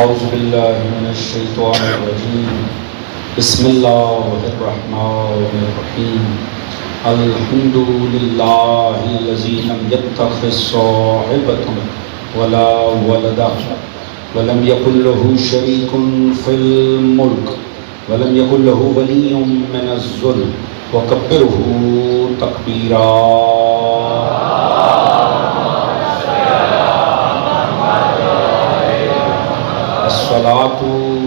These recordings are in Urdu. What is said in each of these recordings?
اعوذ باللہ من الشیطان الرجیم بسم اللہ الرحمن الرحیم الحمد للہ الذی لم یتخذ صاحبۃ ولا ولدا ولم یکن له شریک فی الملک ولم یکن له ولی من الذل وکبرہ تکبیرا۔ الصلاة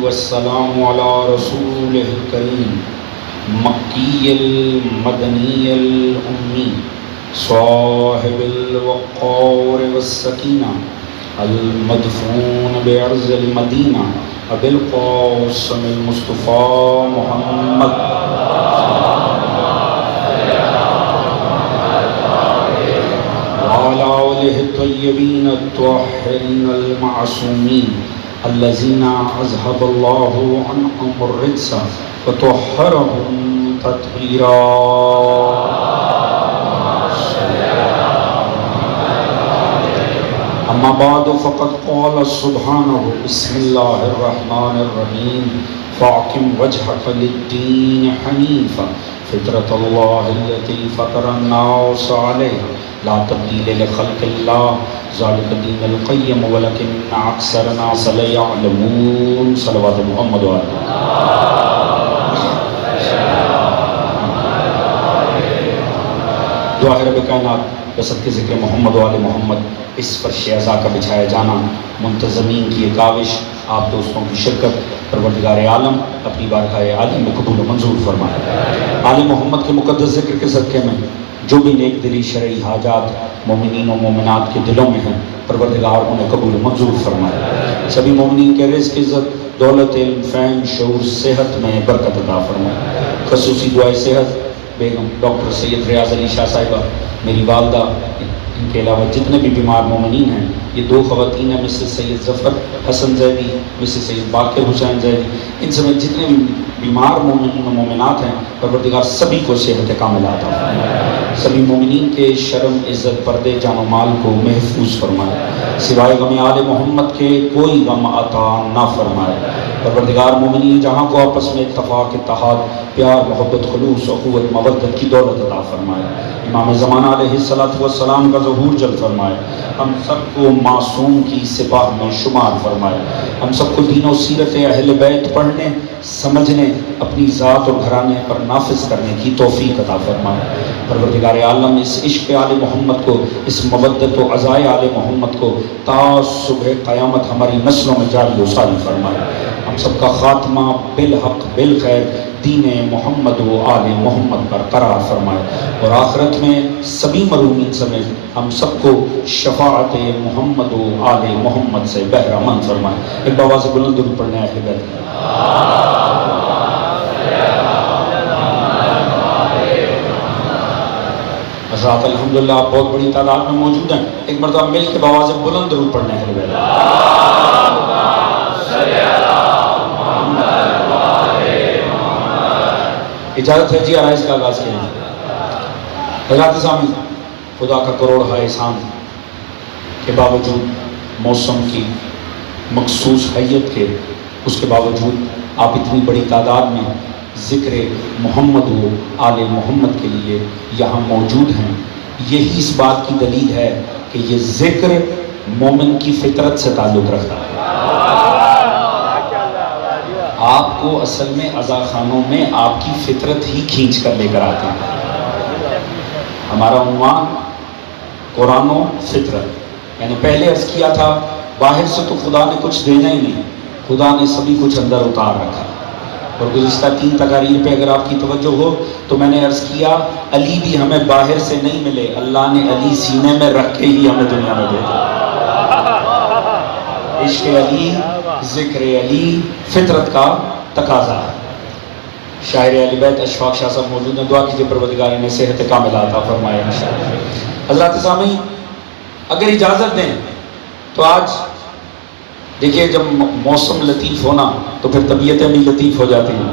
والسلام على رسول الكريم مکی المدنی الأمی صاحب الوقار والسکینہ المدفون بعرض المدینہ ابی القاسم المصطفى محمد وعلى آلہ الطیبین الطاہرین المعصومین الذين أذهب الله عنهم الرجس وطهرهم تطهيرا۔ أما بعد فقد قال سبحانه بسم الله الرحمن الرحيم فأقم وجهك للدين حنيفا فطرة الله التي فطر الناس عليها لا تبديل لخلق الله ذلك الدين القيم ولكن أكثر الناس لا يعلمون۔ صلوات محمد وعلى دعا رب کائنات بسط کے ذکر محمد وعلى محمد اس پر شہزا کا بچھایا جانا، منتظمین کی یہ کاوش، آپ دوستوں کی شرکت، پروردگار عالم اپنی بارگاہ عالی میں قبول و منظور فرمائے۔ آل محمد کے مقدس ذکر کے صدقے میں جو بھی نیک دلی شرعی حاجات مومنین و مومنات کے دلوں میں ہیں، پروردگار انہیں قبول و منظور فرمائے۔ سبھی مومنین کے رزق، عزت، دولت، علم، فہم، شعور، صحت میں برکت عطا فرمائے۔ خصوصی دعائے صحت بیگم ڈاکٹر سید ریاض علی شاہ صاحبہ، میری والدہ، ان کے علاوہ جتنے بھی بیمار مومنین ہیں، یہ دو خواتین ہیں، مسز سید ظفر حسن زیدی، مسز سید باقر حسین زیدی، ان سمیت جتنے بھی بیمار مومنین و مومنات ہیں، پروردگار سبھی کو صحت کاملہ عطا فرمائے۔ سبھی مومنین کے شرم، عزت، پردے، جان و مال کو محفوظ فرمائے۔ سوائے غم آل محمد کے کوئی غم عطا نہ فرمائے۔ پروردگار مومنین جہاں کو آپس میں اتفاق، اتحاد، پیار، محبت، خلوص، اخوت، مودت کی دولت عطا فرمائے۔ امام زمانہ علیہ السلام کا ظہور جل فرمائے۔ ہم سب کو معصوم کی سپاہ میں شمار فرمائے۔ ہم سب کو دین و سیرت اہل بیت پڑھنے، سمجھنے، اپنی ذات اور گھرانے پر نافذ کرنے کی توفیق عطا فرمائے۔ پروردگار عالم اس عشق آل محمد کو، اس مودت و عزائے آل محمد کو تا صبح قیامت ہماری نسلوں میں جاری و ساری فرمائے۔ ہم سب کا خاتمہ بالحق بالخیر دین محمد و آل محمد پر قرار فرمائے، اور آخرت میں سبھی مرحومین سمیت ہم سب کو شفاعت محمد و آل محمد سے بہرہ مند فرمائے۔ ایک آواز بلند درود پڑھنا ہے اہل بیت۔ حضرات الحمدللہ آپ بہت بڑی تعداد میں موجود ہیں، ایک مرتبہ مل کے آواز بلند درود پڑھنا ہے اہل بیت۔ اجازت ہے جی آرائز کا آغاز کیا جائے۔ حضرات سامعین، خدا کا کروڑہ احسان کے باوجود، موسم کی مخصوص حیت کے، اس کے باوجود آپ اتنی بڑی تعداد میں ذکر محمد و آل محمد کے لیے یہاں موجود ہیں۔ یہی اس بات کی دلیل ہے کہ یہ ذکر مومن کی فطرت سے تعلق رکھتا ہے۔ آپ کو اصل میں عزاخانوں میں آپ کی فطرت ہی کھینچ کر لے کر آتے ہیں۔ ہمارا عنوان قرآن و فطرت، یعنی پہلے عرض کیا تھا باہر سے تو خدا نے کچھ دینا ہی نہیں، خدا نے سبھی کچھ اندر اتار رکھا۔ اور گزشتہ 3 تقاریر پہ اگر آپ کی توجہ ہو تو میں نے عرض کیا علی بھی ہمیں باہر سے نہیں ملے، اللہ نے علی سینے میں رکھ کے ہی ہمیں دنیا میں بھیجا۔ عشق علی، ذکر علی فطرت کا تقاضا ہے۔ شاعر اہل بیت اشفاق شاہ صاحب موجود ہیں، دعا کیجئے پروردگار انہیں صحت کاملہ عطا فرمائے انشاءاللہ۔ حضرات سامعین، اگر اجازت دیں تو آج دیکھیے جب موسم لطیف ہونا تو پھر طبیعتیں بھی لطیف ہو جاتی ہیں۔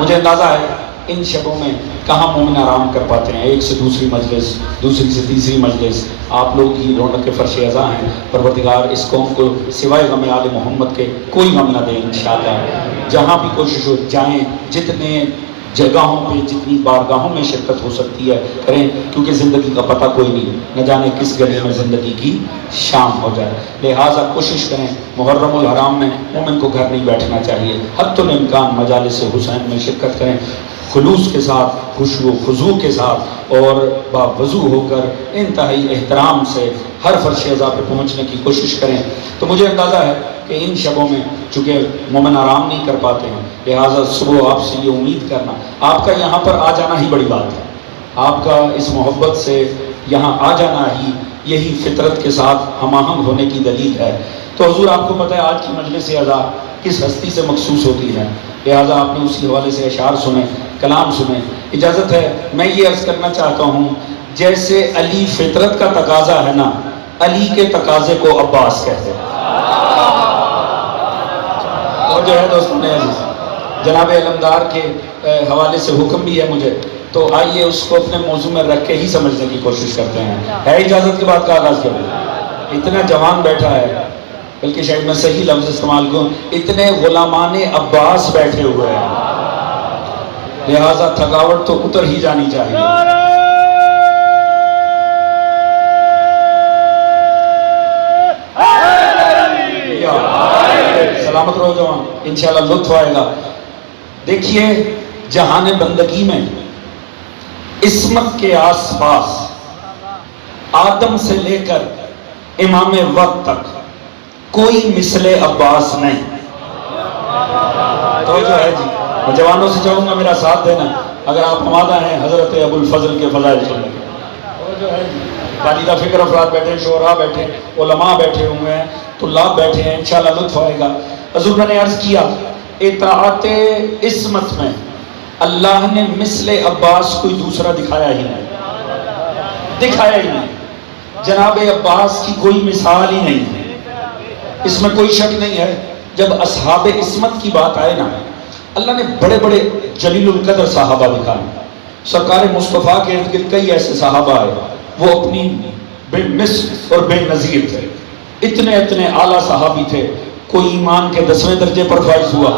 مجھے اندازہ ہے ان شبوں میں کہاں مومن آرام کر پاتے ہیں، ایک سے دوسری مجلس، دوسری سے تیسری مجلس، آپ لوگ ہی رونق کے فرش ازاں ہیں، پروردگار اس قوم کو سوائے غم آل محمد کے کوئی غم نہ دے انشاءاللہ۔ جہاں بھی کوشش ہو جائیں، جتنے جگہوں پہ جتنی بارگاہوں میں شرکت ہو سکتی ہے کریں، کیونکہ زندگی کا پتہ کوئی نہیں، نہ جانے کس گلی میں زندگی کی شام ہو جائے، لہٰذا کوشش کریں۔ محرم الحرام میں مومن کو گھر نہیں بیٹھنا چاہیے، حتی الامکان مجالس حسین میں شرکت کریں، خلوص کے ساتھ، خشوع و خضوع کے ساتھ اور باوضو ہو کر انتہائی احترام سے ہر فرش ازاں پہ پہنچنے کی کوشش کریں۔ تو مجھے اندازہ ہے کہ ان شبوں میں چونکہ مومن آرام نہیں کر پاتے ہیں، لہٰذا صبح آپ سے یہ امید کرنا، آپ کا یہاں پر آ جانا ہی بڑی بات ہے، آپ کا اس محبت سے یہاں آ جانا ہی یہی فطرت کے ساتھ ہم آہنگ ہونے کی دلیل ہے۔ تو حضور آپ کو پتہ ہے آج کی مجلس ازاں کس ہستی سے مخصوص ہوتی ہے، لہٰذا آپ نے اسی حوالے سے اشعار سنے، کلام سنے۔ اجازت ہے میں یہ عرض کرنا چاہتا ہوں، جیسے علی فطرت کا تقاضا ہے نا، علی کے تقاضے کو عباس کہتے ہیں۔ اور جو ہے دوستوں نے عزیز، جناب علمدار کے حوالے سے حکم بھی ہے مجھے، تو آئیے اس کو اپنے موضوع میں رکھ کے ہی سمجھنے کی کوشش کرتے ہیں۔ ہے اجازت کے بعد کا آغاز کریں؟ اتنا جوان بیٹھا ہے، بلکہ شاید میں صحیح لفظ استعمال کروں، اتنے غلامان عباس بیٹھے ہوئے ہیں، لہٰذا تھکاوٹ تو اتر ہی جانی چاہیے۔ سلامت رہو جوان، انشاءاللہ لطف آئے گا۔ دیکھیے جہان بندگی میں عصمت کے آس پاس آدم سے لے کر امام وقت تک کوئی مثل عباس نہیں۔ تو جو ہے جی، میں جوانوں سے چاہوں گا میرا ساتھ دینا، اگر آپ آمادہ ہیں حضرت ابو الفضل کے فضائل سننے کے۔ اور جو ہے جی، بالیدہ فکر افراد بیٹھے ہیں، شعراء بیٹھے ہیں، علماء بیٹھے ہوئے ہیں، طلاب بیٹھے ہیں، انشاءاللہ لطف آئے گا۔ حضور نے عرض کیا اطاعت عصمت میں اللہ نے مثل عباس کوئی دوسرا دکھایا ہی نہیں، جناب عباس کی کوئی مثال ہی نہیں ہے، اس میں کوئی شک نہیں ہے۔ جب اصحاب عصمت کی بات آئے نا، اللہ نے بڑے بڑے جلیل القدر صحابہ دکھائے، سرکار مصطفیٰ کے ارد گرد کئی ایسے صحابہ آئے، وہ اپنی بے مثل اور بے نظیر تھے، اتنے اعلیٰ صحابی تھے۔ کوئی ایمان کے 10ویں درجے پر فائز ہوا،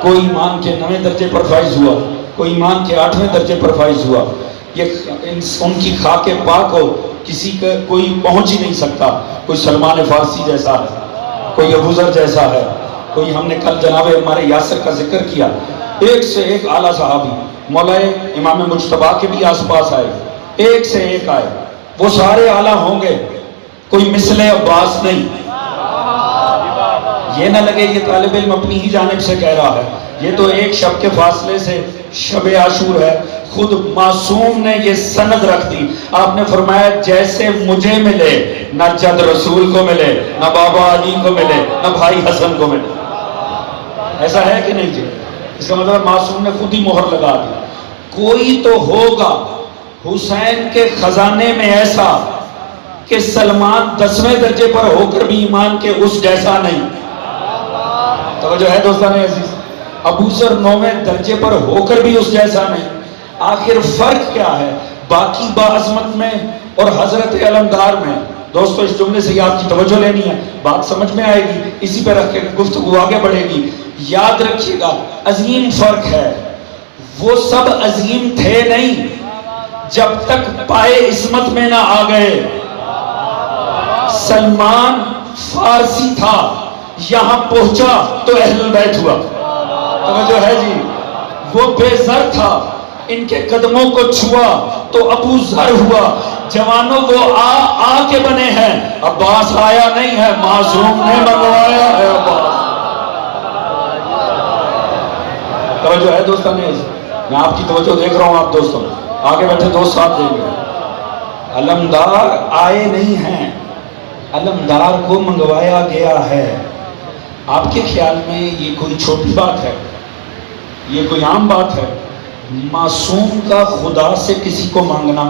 کوئی ایمان کے 9ویں درجے پر فائز ہوا، کوئی ایمان کے 8ویں درجے پر فائز ہوا۔ یہ ان کی خاک پاک ہو کسی کا کوئی پہنچ ہی نہیں سکتا۔ کوئی سلمان فارسی جیسا ہے، کوئی ابو ذر جیسا ہے، کوئی ہم نے کل جناب ہمارے یاسر کا ذکر کیا، ایک سے ایک اعلیٰ صحابی مولا امام مجتبیٰ کے بھی آس پاس آئے، ایک سے ایک آئے، وہ سارے اعلیٰ ہوں گے، کوئی مثل عباس نہیں۔ یہ نہ لگے یہ طالب علم اپنی ہی جانب سے کہہ رہا ہے، یہ تو ایک شب کے فاصلے سے شب عاشور ہے، خود معصوم نے یہ سند رکھ دی۔ آپ نے فرمایا جیسے مجھے ملے، نہ جد رسول کو ملے، نہ بابا علی کو ملے، نہ بھائی حسن کو ملے۔ ایسا ہے کہ نہیں جی؟ اس کا مطلب معصوم نے خود ہی مہر لگا دی۔ کوئی تو ہوگا حسین کے خزانے میں ایسا کہ سلمان 10ویں درجے پر ہو کر بھی ایمان کے اس جیسا نہیں۔ توجہ ہے دوستان عزیز، ابو ذر 9ویں درجے پر ہو کر بھی اس جیسا نہیں۔ آخر فرق کیا ہے باقی باعظمت میں اور حضرت علمدار میں؟ دوستو اس جملے سے آپ کی توجہ لینی ہے، بات سمجھ میں آئے گی، اسی پہ رکھ کے گفتگو آگے بڑھے گی۔ یاد رکھیے گا عظیم فرق ہے، وہ سب عظیم تھے نہیں جب تک پائے عصمت میں نہ آ گئے۔ سلمان فارسی تھا، یہاں پہنچا تو اہل البیت ہوا۔ توجہ ہے جی، وہ بے زر تھا، ان کے قدموں کو چھوا تو ابو ذر ہوا۔ جوانوں وہ آ کے بنے ہیں، عباس آیا نہیں ہے، معصوم نے منوایا ہے عباس۔ توجہ ہے دوستان عزیز، میں آپ کی توجہ دیکھ رہا ہوں، آپ دوستوں آگے بیٹھے دوست ساتھ دیں گے۔ علمدار آئے نہیں ہیں، علمدار کو منگوایا گیا ہے۔ آپ کے خیال میں یہ کوئی چھوٹی بات ہے؟ یہ کوئی عام بات ہے؟ معصوم کا خدا سے کسی کو مانگنا؟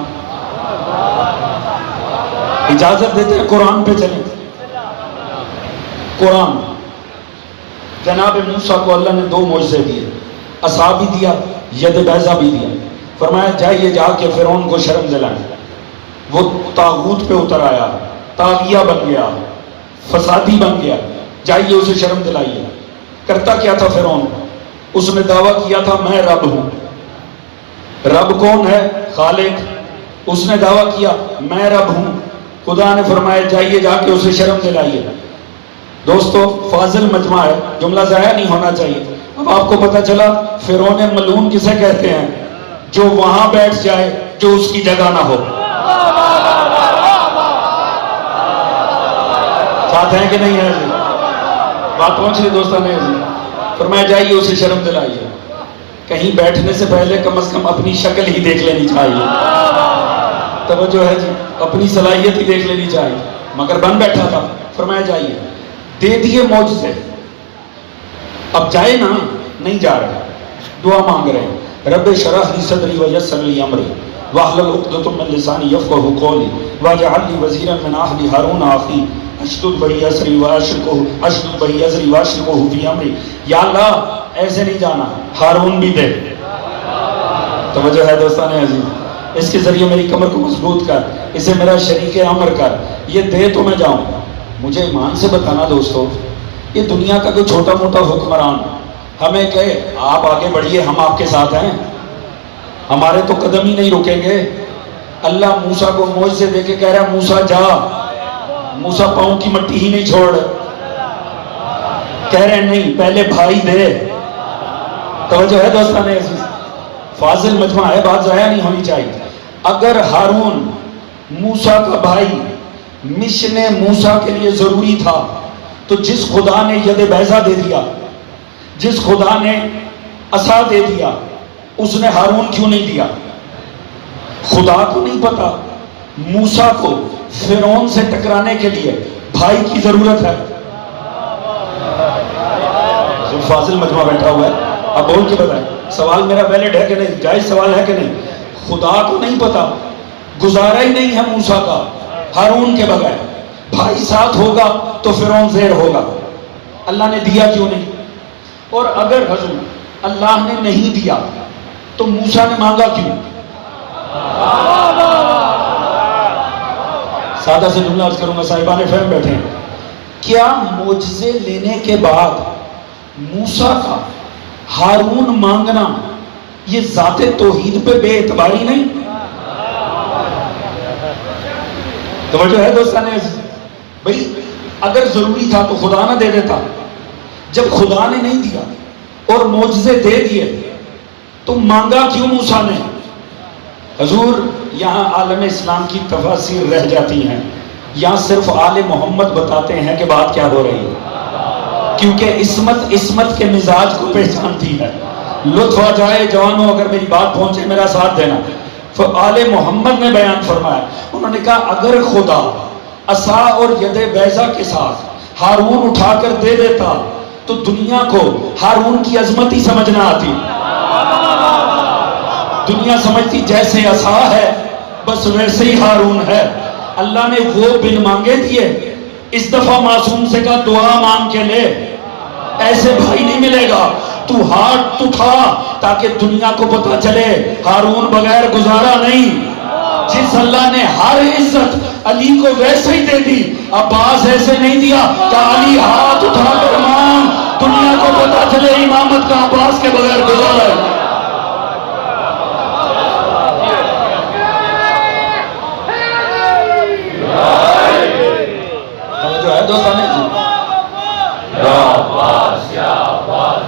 اجازت دیتے ہیں قرآن پہ چلیں۔ قرآن، جناب موسیٰ کو اللہ نے 2 معجزے دیے، عصا بھی دیا، ید بیضا بھی دیا، فرمایا جائیے جا کے فرعون کو شرم دلائیں۔ وہ طاغوت پہ اتر آیا، طاغیہ بن گیا، فسادی بن گیا، جائیے اسے شرم دلائیے۔ کرتا کیا تھا فرعون؟ اس نے دعویٰ کیا تھا میں رب ہوں۔ رب کون ہے؟ خالق۔ اس نے دعویٰ کیا میں رب ہوں۔ خدا نے فرمایا جائیے جا کے اسے شرم دلائیے۔ دوستو فاضل مجمع ہے، جملہ ضائع نہیں ہونا چاہیے۔ اب آپ کو پتہ چلا فرعون ملعون کسے کہتے ہیں؟ جو وہاں بیٹھ جائے جو اس کی جگہ نہ ہو۔ ساتھ ہیں کہ نہیں ہے جی؟ بات پہنچ رہی دوستان ہے جی؟ فرمایا جائیے اسے شرم دلائیے۔ کہیں بیٹھنے سے پہلے کم از کم اپنی شکل ہی دیکھ لینی چاہیے۔ توجہ ہے جی؟ اپنی صلاحیت ہی دیکھ لینی چاہیے۔ مگر بن بیٹھا تھا۔ فرمایا جائیے، دے دیے معجزے۔ اب جائے نا، نہیں جا رہے، دعا مانگ رہے ہیں، رب شرح لی صدری ویسر لی امری واحلل عقدۃ من لسانی یفقہوا قولی واجعل لی وزیرا من اہلی ہارون اخی اشدد بہ ازری واشرکہ فی امری۔ یا اللہ ایسے نہیں جانا، ہارون بھی دے۔ توجہ ہے دوستان عزیز؟ اس کے ذریعے میری کمر کو مضبوط کر، اسے میرا شریک امر کر، یہ دے تو میں جاؤں۔ مجھے ایمان سے بتانا دوستو، یہ دنیا کا کوئی چھوٹا موٹا حکمران ہمیں کہے آپ آگے بڑھیے ہم آپ کے ساتھ ہیں، ہمارے تو قدم ہی نہیں رکیں گے۔ اللہ موسیٰ کو معجزے دے کے کہہ رہا موسیٰ جا، موسیٰ پاؤں کی مٹی ہی نہیں چھوڑ، کہہ رہے نہیں پہلے بھائی دے۔ توجہ ہے دوستان عزیز؟ فاضل مجمع ہے، بات ضائع نہیں ہونی چاہیے۔ اگر ہارون موسیٰ کا بھائی مشن موسیٰ کے لیے ضروری تھا تو جس خدا نے ید بیضا دے دیا، جس خدا نے عصا دے دیا، اس نے ہارون کیوں نہیں دیا؟ خدا کو نہیں پتا موسیٰ کو فرعون سے ٹکرانے کے لیے بھائی کی ضرورت ہے؟ فاضل مجمع بیٹھا ہوا ہے، اب بول کے بتائیں سوال میرا ویلڈ ہے کہ نہیں، جائز سوال ہے کہ نہیں؟ خدا کو نہیں پتا، گزارا ہی نہیں ہے موسیٰ کا ہارون کے بغیر، بھائی ساتھ ہوگا تو فرعون زیر ہوگا، اللہ نے دیا کیوں نہیں؟ اور اگر حضور اللہ نے نہیں دیا تو موسیٰ نے مانگا کیوں؟ سادہ سے جملہ عرض کروں گا، صاحبان فہم بیٹھے ہیں، کیا معجزے لینے کے بعد موسیٰ کا ہارون مانگنا یہ ذات توحید پہ بے اعتباری نہیں؟ توجہ ہے دوستان عزیز؟ بھئی اگر ضروری تھا تو خدا نہ دے دیتا؟ جب خدا نے نہیں دیا اور معجزے دے دیے تو مانگا کیوں موسیٰ نے؟ حضور یہاں عالم اسلام کی تفاسیر رہ جاتی ہیں، یہاں صرف آل محمد بتاتے ہیں کہ بات کیا ہو رہی ہے، کیونکہ عصمت کے مزاج کو پہچانتی ہے۔ لطف آ جائے جوانوں، اگر میری بات پہنچے میرا ساتھ دینا۔ آل محمد نے بیان فرمایا، انہوں نے کہا اگر خدا عصا اور ید بیضا کے ساتھ ہارون اٹھا کر دے دیتا تو دنیا کو ہارون کی عظمت ہی سمجھنا آتی، دنیا سمجھتی جیسے عصا ہے بس ویسے ہی ہارون ہے۔ اللہ نے وہ بن مانگے دیے، اس دفعہ معصوم سے کہا دعا مانگ کے لے، ایسے بھائی نہیں ملے گا، تو ہاتھ اٹھا تاکہ دنیا کو پتا چلے ہارون بغیر گزارا نہیں۔ جس اللہ نے ہر عزت علی کو ویسے ہی دے دی، عباس ایسے نہیں دیا کہ علی ہاتھ اٹھا کر مانگ، دنیا کو پتا چلے امامت کا عباس کے بغیر گزارا ہے۔ جو ہے دوستان ہے جی، یا عباس یا عباس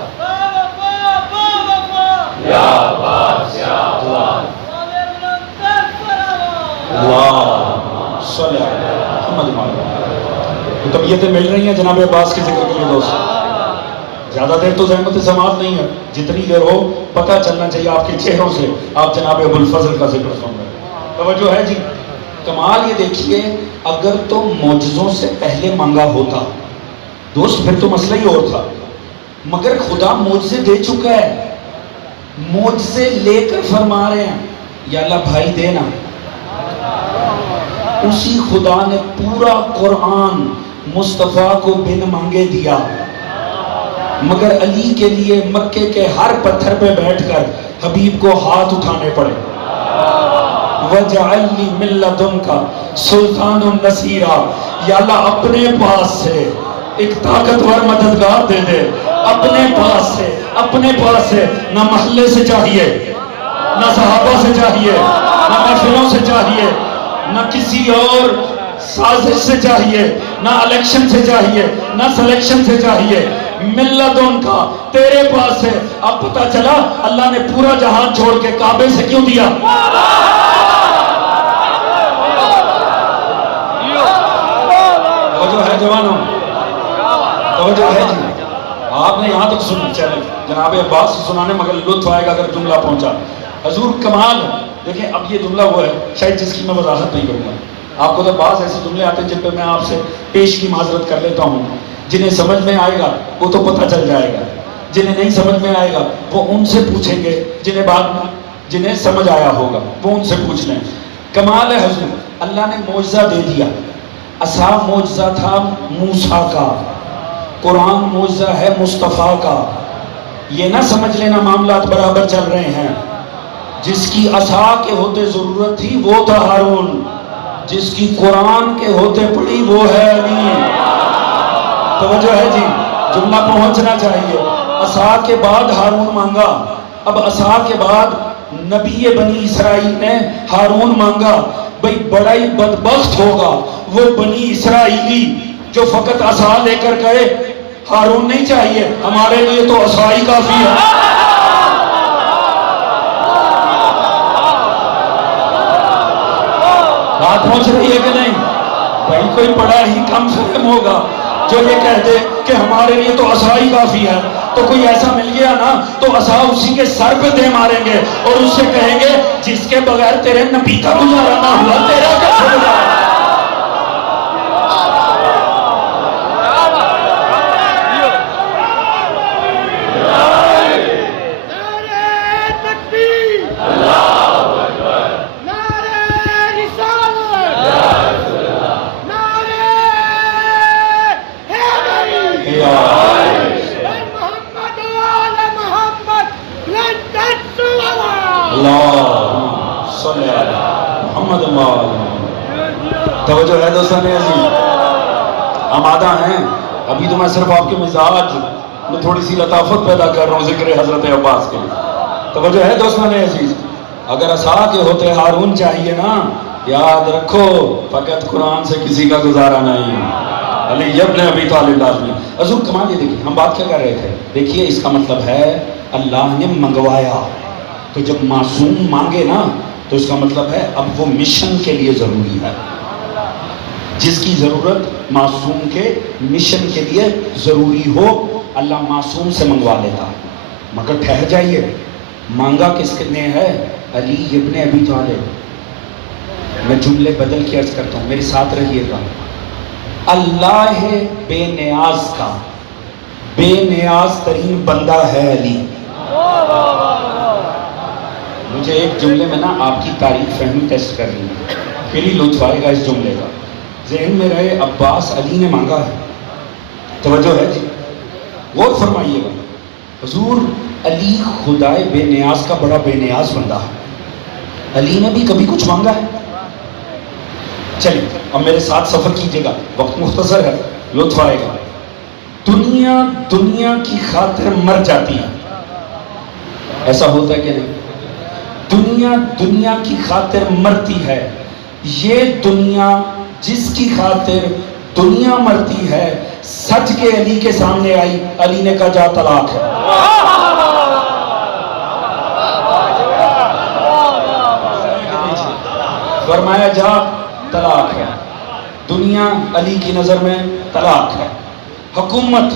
یا عباس یا عباس اللہ صلی اللہ محمد۔ طبیعتیں مل رہی ہیں جناب عباس کے ذکر کے لیے دوست، زیادہ دیر تو زحمت سماعت نہیں ہے، جتنی دیر ہو پتہ چلنا چاہیے آپ کے چہروں سے آپ جناب ابو الفضل کا ذکر سن رہے ہیں۔ توجہ ہے جی؟ کمال یہ دیکھیے، اگر تو معجزوں سے پہلے مانگا ہوتا دوست پھر تو مسئلہ ہی اور تھا، مگر خدا معجزے دے چکا ہے، معجزے لے کر فرما رہے ہیں یا اللہ بھائی دینا۔ اسی خدا نے پورا قرآن مصطفیٰ کو بن مانگے دیا، مگر علی کے لیے مکے کے ہر پتھر پہ بیٹھ کر حبیب کو ہاتھ اٹھانے پڑے۔ وجعل لی من لدنک سلطان نصیرا، یا اللہ اپنے پاس سے ایک طاقتور مددگار دے دے، اپنے پاس سے، نہ محلے سے چاہیے، نہ صحابہ سے چاہیے، نہ محفلوں سے چاہیے، نہ کسی اور سازش سے چاہیے، نہ الیکشن سے چاہیے، نہ سلیکشن سے چاہیے، ملت ان کا تیرے پاس ہے۔ اب پتہ چلا اللہ نے پورا جہان چھوڑ کے کعبے سے کیوں دیا؟ توجہ ہے جوانوں، توجہ ہے جی؟ آپ نے یہاں تک سن چلے جناب عباس سے سنانے مگر لطف آئے گا اگر جملہ پہنچا۔ حضور کمال ہے۔ دیکھیں اب یہ جملہ وہ ہے شاید جس کی میں وضاحت نہیں کروں گا، آپ کو تو بعض ایسے جملے آتے ہیں جن پہ میں آپ سے پیش کی معذرت کر لیتا ہوں، جنہیں سمجھ میں آئے گا وہ تو پتہ چل جائے گا، جنہیں نہیں سمجھ میں آئے گا وہ ان سے پوچھیں گے، جنہیں سمجھ آیا ہوگا وہ ان سے پوچھ لیں۔ کمال ہے حضور، اللہ نے معجزہ دے دیا۔ عصا معجزہ تھا موسیٰ کا، قرآن معجزہ ہے مصطفیٰ کا۔ یہ نہ سمجھ لینا معاملات برابر چل رہے ہیں۔ جس کی عصا کے ہوتے ضرورت تھی وہ تھا ہارون، جس کی قرآن کے ہوتے پڑی وہ ہے علی۔ توجہ ہے جی؟ جملہ پہنچنا چاہیے۔ عصا کے بعد ہارون مانگا، اب عصا کے بعد نبی بنی اسرائیل نے ہارون مانگا۔ بھئی بڑا ہی بدبخت ہوگا وہ بنی اسرائیلی جو فقط عصا لے کر گئے، ہارون نہیں چاہیے، ہمارے لیے تو عصا ہی کافی ہے۔ بات پہنچ رہی ہے کہ نہیں؟ بھائی کوئی بڑا ہی کم فہم ہوگا جو یہ کہہ دے کہ ہمارے لیے تو عصا ہی کافی ہے، تو کوئی ایسا مل گیا نا تو عصا اسی کے سر پہ دے ماریں گے اور اس سے کہیں گے جس کے بغیر تیرے نبی کا گزارا نہ ہوا تیرا کیسے گزارا؟ توجہ ہے دوستان عزیز؟ آمادہ ہیں؟ ابھی تو میں صرف آپ کے مزاج میں تھوڑی سی لطافت پیدا کر رہا ہوں ذکر حضرت عباس کے لیے۔ توجہ ہے دوستان عزیز؟ اگر عصا کے ہوتے ہارون چاہیے نا، یاد رکھو فقط قرآن سے کسی کا گزارا نہیں۔ علی ابن ابی طالب لازمی۔ حضور کمال، یہ دیکھیں ہم بات کیا کر رہے تھے؟ دیکھیے اس کا مطلب ہے اللہ نے منگوایا، تو جب معصوم مانگے نا تو اس کا مطلب ہے اب وہ مشن کے لیے ضروری ہے۔ جس کی ضرورت معصوم کے مشن کے لیے ضروری ہو اللہ معصوم سے منگوا لیتا۔ مگر ٹھہر جائیے، مانگا کس نے ہے؟ علی ابن ابی طالب۔ میں جملے بدل کے عرض کرتا ہوں، میرے ساتھ رہیے گا۔ اللہ بے نیاز کا بے نیاز ترین بندہ ہے علی۔ مجھے ایک جملے میں نا آپ کی تاریخ فہمی ٹیسٹ کرنی ہے، پھر ہی لطف آئے گا اس جملے کا۔ ذہن میں رہے عباس علی نے مانگا ہے۔ توجہ ہے جی؟ غور فرمائیے گا۔ حضور علی خدائے بے نیاز کا بڑا بے نیاز بندہ ہے، علی نے بھی کبھی کچھ مانگا ہے؟ چلیے اب میرے ساتھ سفر کیجئے گا، وقت مختصر ہے، لطف آئے گا۔ دنیا کی خاطر مر جاتی ہے، ایسا ہوتا ہے کہ نہیں؟ دنیا کی خاطر مرتی ہے۔ یہ دنیا جس کی خاطر دنیا مرتی ہے سچ کے علی کے سامنے آئی، علی نے کہا جا طلاق ہے۔ فرمایا جا طلاق ہے۔ دنیا علی کی نظر میں طلاق ہے۔ حکومت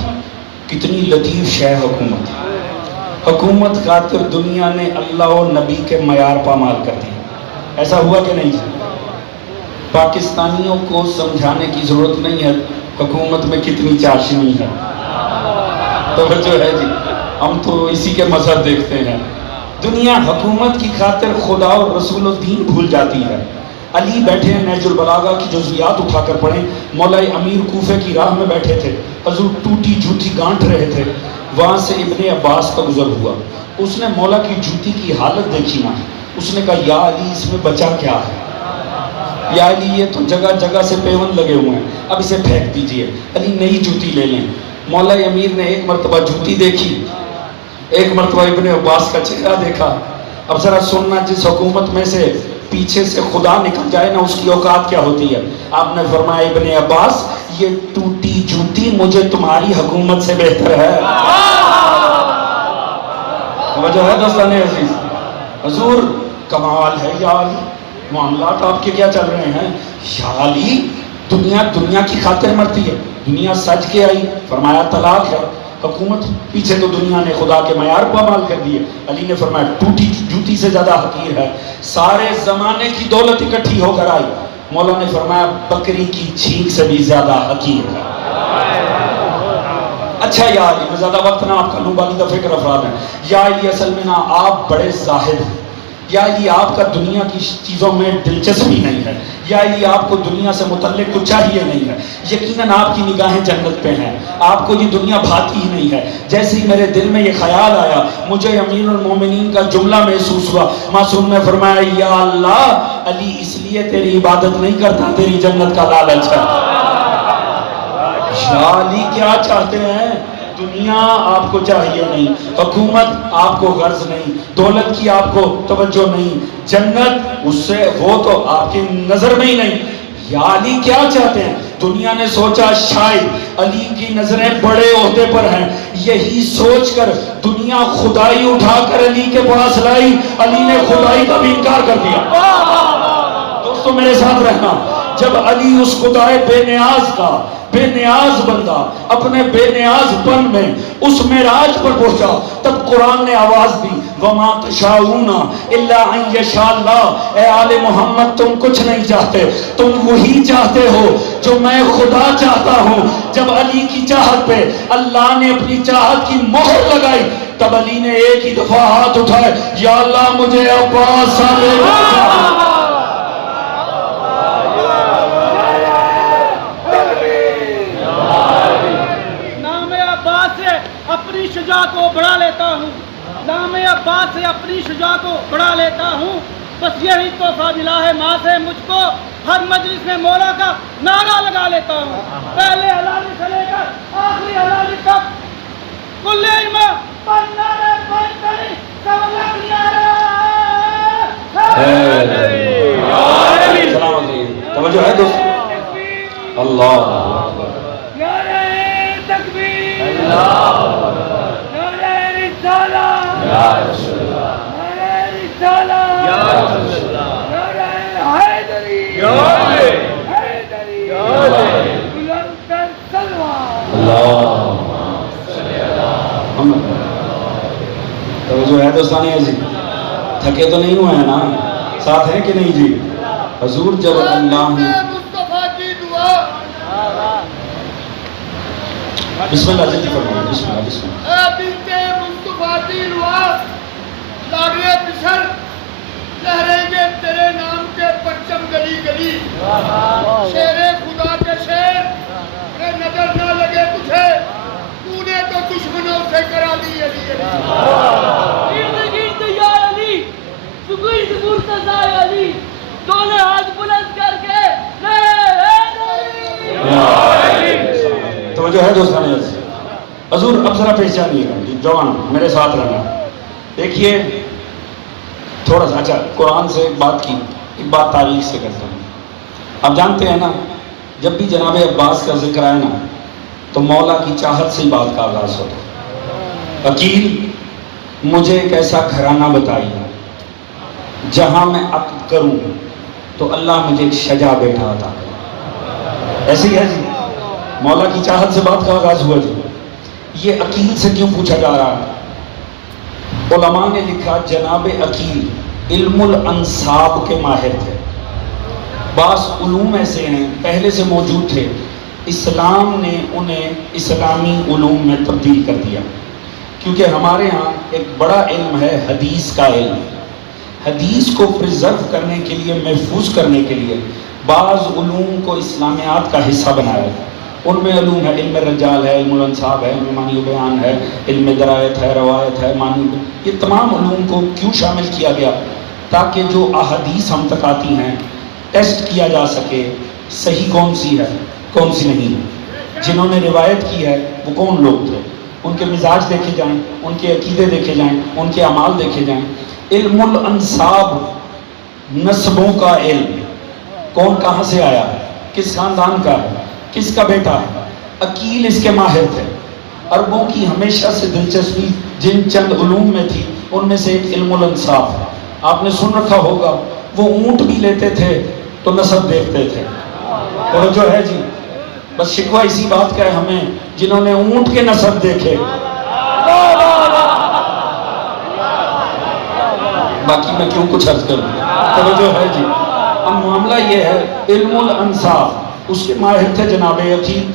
کتنی لطیف شے حکومت، حکومت خاطر دنیا نے اللہ و نبی کے معیار پامال کر دی۔ ایسا ہوا کہ نہیں؟ پاکستانیوں کو سمجھانے کی ضرورت نہیں ہے حکومت میں کتنی چاشنی ہے۔ توجہ ہے جی؟ ہم تو اسی کے مظہر دیکھتے ہیں۔ دنیا حکومت کی خاطر خدا اور رسول و دین بھول جاتی ہے۔ علی بیٹھے ہیں نہج البلاغہ کی جزویات اٹھا کر پڑھیں، مولا امیر کوفے کی راہ میں بیٹھے تھے، حضور ٹوٹی جوتی گانٹ رہے تھے، وہاں سے ابن عباس کا گزر ہوا، اس نے مولا کی جوتی کی حالت دیکھی نا، اس نے کہا یا علی اس میں بچا کیا ہے؟ یا علی یہ تو جگہ جگہ سے پیون لگے ہوئے ہیں، اب اسے پھینک دیجئے، علی نئی جوتی لے لیں۔ مولا امیر نے ایک مرتبہ جوتی دیکھی، ایک مرتبہ ابن عباس کا چہرہ دیکھا۔ اب ذرا سننا، جس حکومت میں سے پیچھے سے خدا نکل جائے نا، اس کی اوقات کیا ہوتی ہے؟ آپ نے فرمایا ابن عباس یہ ٹوٹی جوتی مجھے تمہاری حکومت سے بہتر ہے۔ توجہ ہے دوستان عزیز؟ حضور کمال ہے یا علی، معاملات آپ کے کیا چل رہے ہیں؟ یا علی دنیا کی خاطر مرتی ہے، دنیا سج کے آئی، فرمایا طلاق ہے، حکومت پیچھے تو دنیا نے خدا کے معیار کو عمال کر دیے۔ علی نے فرمایا ٹوٹی جوتی سے زیادہ حقیر ہے، سارے زمانے کی دولت اکٹھی ہو کر آئی، مولا نے فرمایا بکری کی چھینک سے بھی زیادہ حقیر ہے۔ اچھا یا علی، میں زیادہ وقت نہ آپ کا لوں، باقی فکر افراد ہیں۔ یا علی اصل میں نا آپ بڑے زاہد ہیں، یا علی آپ کا دنیا کی چیزوں میں دلچسپی نہیں ہے، یا علی آپ کو دنیا سے متعلق کچھ چاہیے نہیں ہے، یقیناً آپ کی نگاہیں جنت پہ ہیں، آپ کو یہ دنیا بھاتی ہی نہیں ہے۔ جیسے ہی میرے دل میں یہ خیال آیا، مجھے امیر المومنین کا جملہ محسوس ہوا، معصوم نے فرمایا یا اللہ علی اس لیے تیری عبادت نہیں کرتا، تیری جنت کا لالچ ہے۔ یا علی کیا چاہتے ہیں؟ دنیا آپ کو چاہیے نہیں، حکومت آپ کو غرض نہیں، دولت کی آپ کو توجہ نہیں، جنت اس سے وہ تو آپ کی نظر میں ہی نہیں۔ یا علی کیا چاہتے ہیں؟ دنیا نے سوچا شاید علی کی نظریں بڑے عہدے پر ہیں، یہی سوچ کر دنیا خدائی اٹھا کر علی کے پاس لائی، علی نے خدائی کا بھی انکار کر دیا۔ دوستو میرے ساتھ رہنا، جب علی اس خدائے بے نیاز کا بے نیاز بندہ اپنے بے نیاز پن میں اس معراج پر پہنچا، تب قرآن نے آواز دی وَمَا تَشَاءُونَ إِلَّا أَن يَشَاءَ اللَّهُ، اے آل محمد تم کچھ نہیں چاہتے، تم وہی چاہتے ہو جو میں خدا چاہتا ہوں۔ جب علی کی چاہت پہ اللہ نے اپنی چاہت کی مہر لگائی، تب علی نے ایک ہی دفعہ ہاتھ اٹھائے، یا اللہ مجھے عباس صاحب اپنی شجاع کو بڑھا لیتا ہوں، نام عباس سے اپنی شجاع کو بڑھا لیتا ہوں، بس یہی تحفہ ملا ہے ماں سے مجھ کو، ہر مجلس میں مولا کا نعرہ لگا لیتا ہوں، پہلے حلالی سے لے کر آخری حلالی تک کل ایمان پر نعرے بنتری سولک نعرے سلام علیکم، توجہ ہے دوست؟ اللہ توجہ ہے دوستانی ہے جی؟ تھکے تو نہیں ہوئے ہیں نا؟ ساتھ ہیں کہ نہیں جی؟ حضور جب اللہ نے بسم اللہ جلدی فرمائیں، بسم اللہ بسم اللہ۔ اے بنتے مصطفیٰ کی دعا، لاغے بشر لہریں گے تیرے نام کے پرچم گلی گلی، شیر خدا کے شیر اے نظر نہ لگے تجھے، تو نے تو دشمنوں سے کرا لی علی علی۔ ارد گرد یا علی، سگرد مرتضی علی، دونوں ہاتھ بلند کر کے توجہ ہے دوستان عزیز؟ حضور اب ذرا پیش جانیے گا جی، جوان میرے ساتھ رہنا۔ دیکھیے تھوڑا سا، اچھا قرآن سے ایک بات تاریخ سے کرتا ہوں۔ آپ جانتے ہیں نا، جب بھی جناب عباس کا ذکر آئے نا تو مولا کی چاہت سے ہی بات کا آغاز ہوتا۔ وکیل مجھے ایک ایسا گھرانہ بتائیے جہاں میں عقد کروں تو اللہ مجھے ایک شجاع بیٹا عطا کرے۔ ایسی ہے جی، مولا کی چاہت سے بات کا آغاز ہوا جی۔ یہ عقیل سے کیوں پوچھا جا رہا ہے؟ علماء نے لکھا جناب عقیل علم الانصاب کے ماہر تھے۔ بعض علوم ایسے ہیں پہلے سے موجود تھے، اسلام نے انہیں اسلامی علوم میں تبدیل کر دیا، کیونکہ ہمارے ہاں ایک بڑا علم ہے حدیث کا علم۔ حدیث کو پریزرو کرنے کے لیے، محفوظ کرنے کے لیے بعض علوم کو اسلامیات کا حصہ بنایا۔ ان میں علوم ہے، علم رجال ہے، علم الانصاب ہے، علم معنی و بیان ہے، علم درایت ہے، روایت ہے، معنی، یہ تمام علوم کو کیوں شامل کیا گیا؟ تاکہ جو احادیث ہم تک آتی ہیں ٹیسٹ کیا جا سکے صحیح کون سی ہے کون سی نہیں ہے، جنہوں نے روایت کی ہے وہ کون لوگ تھے، ان کے مزاج دیکھے جائیں، ان کے عقیدے دیکھے جائیں، ان کے اعمال دیکھے جائیں۔ علم الانساب، نسبوں کا علم، کون کہاں سے آیا ہے، کس خاندان کا ہے، کس کا بیٹا ہے، عقیل اس کے ماہر تھے۔ عربوں کی ہمیشہ سے دلچسپی جن چند علوم میں تھی ان میں سے ایک علم الانساب ہے۔ آپ نے سن رکھا ہوگا وہ اونٹ بھی لیتے تھے تو نسب دیکھتے تھے، توجہ ہے جی؟ بس شکوہ اسی بات کا ہے ہمیں جنہوں نے اونٹ کے نسب دیکھے، باقی میں کیوں کچھ عرض کروں، توجہ ہے جی؟ اب معاملہ یہ ہے علم الانصاف، اس کے ماہر تھے جناب عقیل۔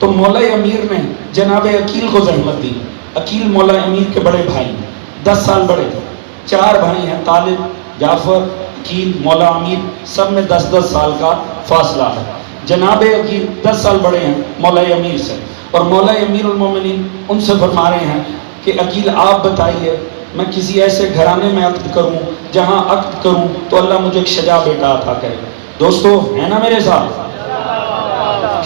تو مولا امیر نے جناب عقیل کو زحمت دی۔ عقیل مولا امیر کے بڑے بھائی، 10 سال بڑے تھے، 4 بھائی ہیں، طالب، جعفر، عقیل، مولا امیر، سب میں 10-10 سال کا فاصلہ ہے۔ جناب عقیل 10 سال بڑے ہیں مولا امیر سے، اور مولا امیر المومنین ان سے فرما رہے ہیں کہ عقیل آپ بتائیے میں کسی ایسے گھرانے میں عقد کروں جہاں عقد کروں تو اللہ مجھے ایک شجاع بیٹا عطا کرے۔ دوستو ہے نا میرے ساتھ؟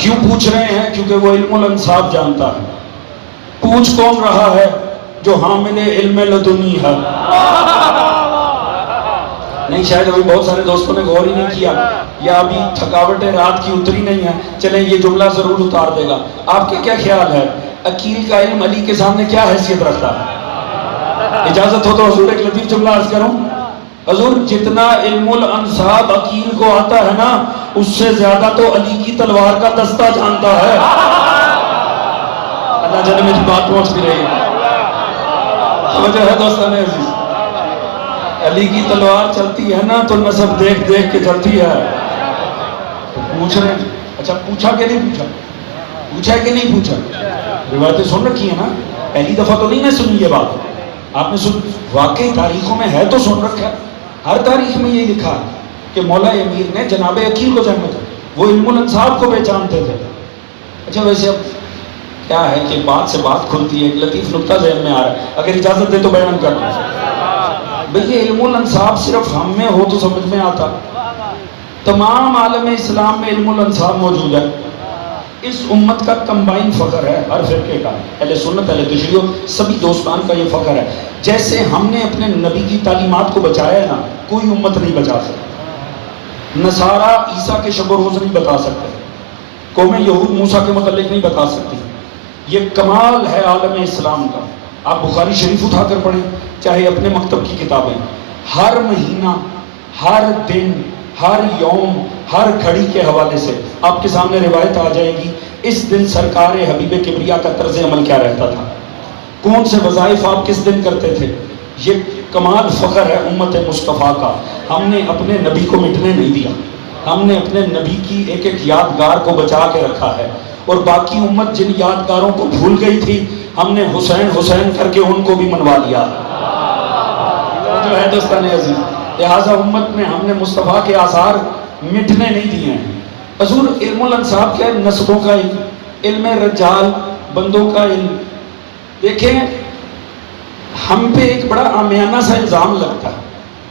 کیوں پوچھ رہے ہیں؟ کیونکہ وہ علم الانصاب جانتا ہے۔ پوچھ کون رہا ہے؟ جو حامل علم لدنی ہے۔ نہیں، شاید ابھی بہت سارے دوستوں نے غور ہی نہیں کیا، یا ابھی تھکاوٹیں رات کی اتری نہیں ہیں، چلیں یہ جملہ ضرور اتار دے گا۔ آپ کا کیا خیال ہے عقیل کا علم علی کے سامنے کیا حیثیت رکھتا ہے؟ اجازت ہو تو حضور ایک لطیف جملہ عرض کروں۔ حضور جتنا علم الانصاب عقیل کو آتا ہے نا، اس سے زیادہ تو علی کی تلوار کا دستہ جانتا ہے۔ اللہ جانے میری بات پہنچ بھی رہی ہے، توجہ ہے دوستان عزیز؟ علی کی تلوار چلتی ہے نا تو نسب دیکھ دیکھ کے چلتی ہے۔ تو پوچھ رہے ہیں، اچھا پوچھا کہ نہیں پوچھا؟ پوچھا کہ نہیں پوچھا؟ روایتیں سن رکھی ہیں نا، پہلی دفعہ تو نہیں میں سنی یہ بات، آپ نے سن، واقعی تاریخوں میں ہے تو سن رکھا ہے، ہر تاریخ میں یہ لکھا ہے کہ مولا امیر نے جناب عقیل کو زحمت دی، وہ علم الانصاب کو پہچانتے تھے۔ اچھا ویسے اب کیا ہے کہ بات سے بات کھلتی ہے، ایک لطیف نکتہ ذہن میں آ رہا ہے، اگر اجازت دے تو بیان کر دوں۔ بھئی یہ علم الانصاب صرف ہم میں ہو تو سمجھ میں آتا، تمام عالم اسلام میں علم الانصاب موجود ہے۔ اس امت کا کمبائن فخر ہے، ہر فرقے کا، اہل سنت اہل تشیع سبھی دوستان کا یہ فخر ہے۔ جیسے ہم نے اپنے نبی کی تعلیمات کو بچایا ہے نا، کوئی امت نہیں بچا سکتی۔ نصارہ عیسیٰ کے شب و روز نہیں بتا سکتے، قوم یہود موسیٰ کے متعلق نہیں بتا سکتی۔ یہ کمال ہے عالم اسلام کا۔ آپ بخاری شریف اٹھا کر پڑھیں، چاہے اپنے مکتب کی کتابیں، ہر مہینہ، ہر دن، ہر یوم، ہر گھڑی کے حوالے سے آپ کے سامنے روایت آ جائے گی اس دن سرکار حبیب کبریا کا طرز عمل کیا رہتا تھا، کون سے وظائف آپ کس دن کرتے تھے۔ یہ کمال فخر ہے امت مصطفیٰ کا۔ ہم نے اپنے نبی کو مٹنے نہیں دیا، ہم نے اپنے نبی کی ایک ایک یادگار کو بچا کے رکھا ہے، اور باقی امت جن یادگاروں کو بھول گئی تھی ہم نے حسین حسین کر کے ان کو بھی منوا لیا۔ جو ہے دوستان عزیز، لہٰذا امت میں ہم نے مصطفیٰ کے آثار مٹنے نہیں دیے ہیں۔ حضور علم الانصاب کیا ہے؟ نسبوں کا علم، علم رجال، بندوں کا علم۔ دیکھیں ہم پہ ایک بڑا عامیانہ سا الزام لگتا ہے،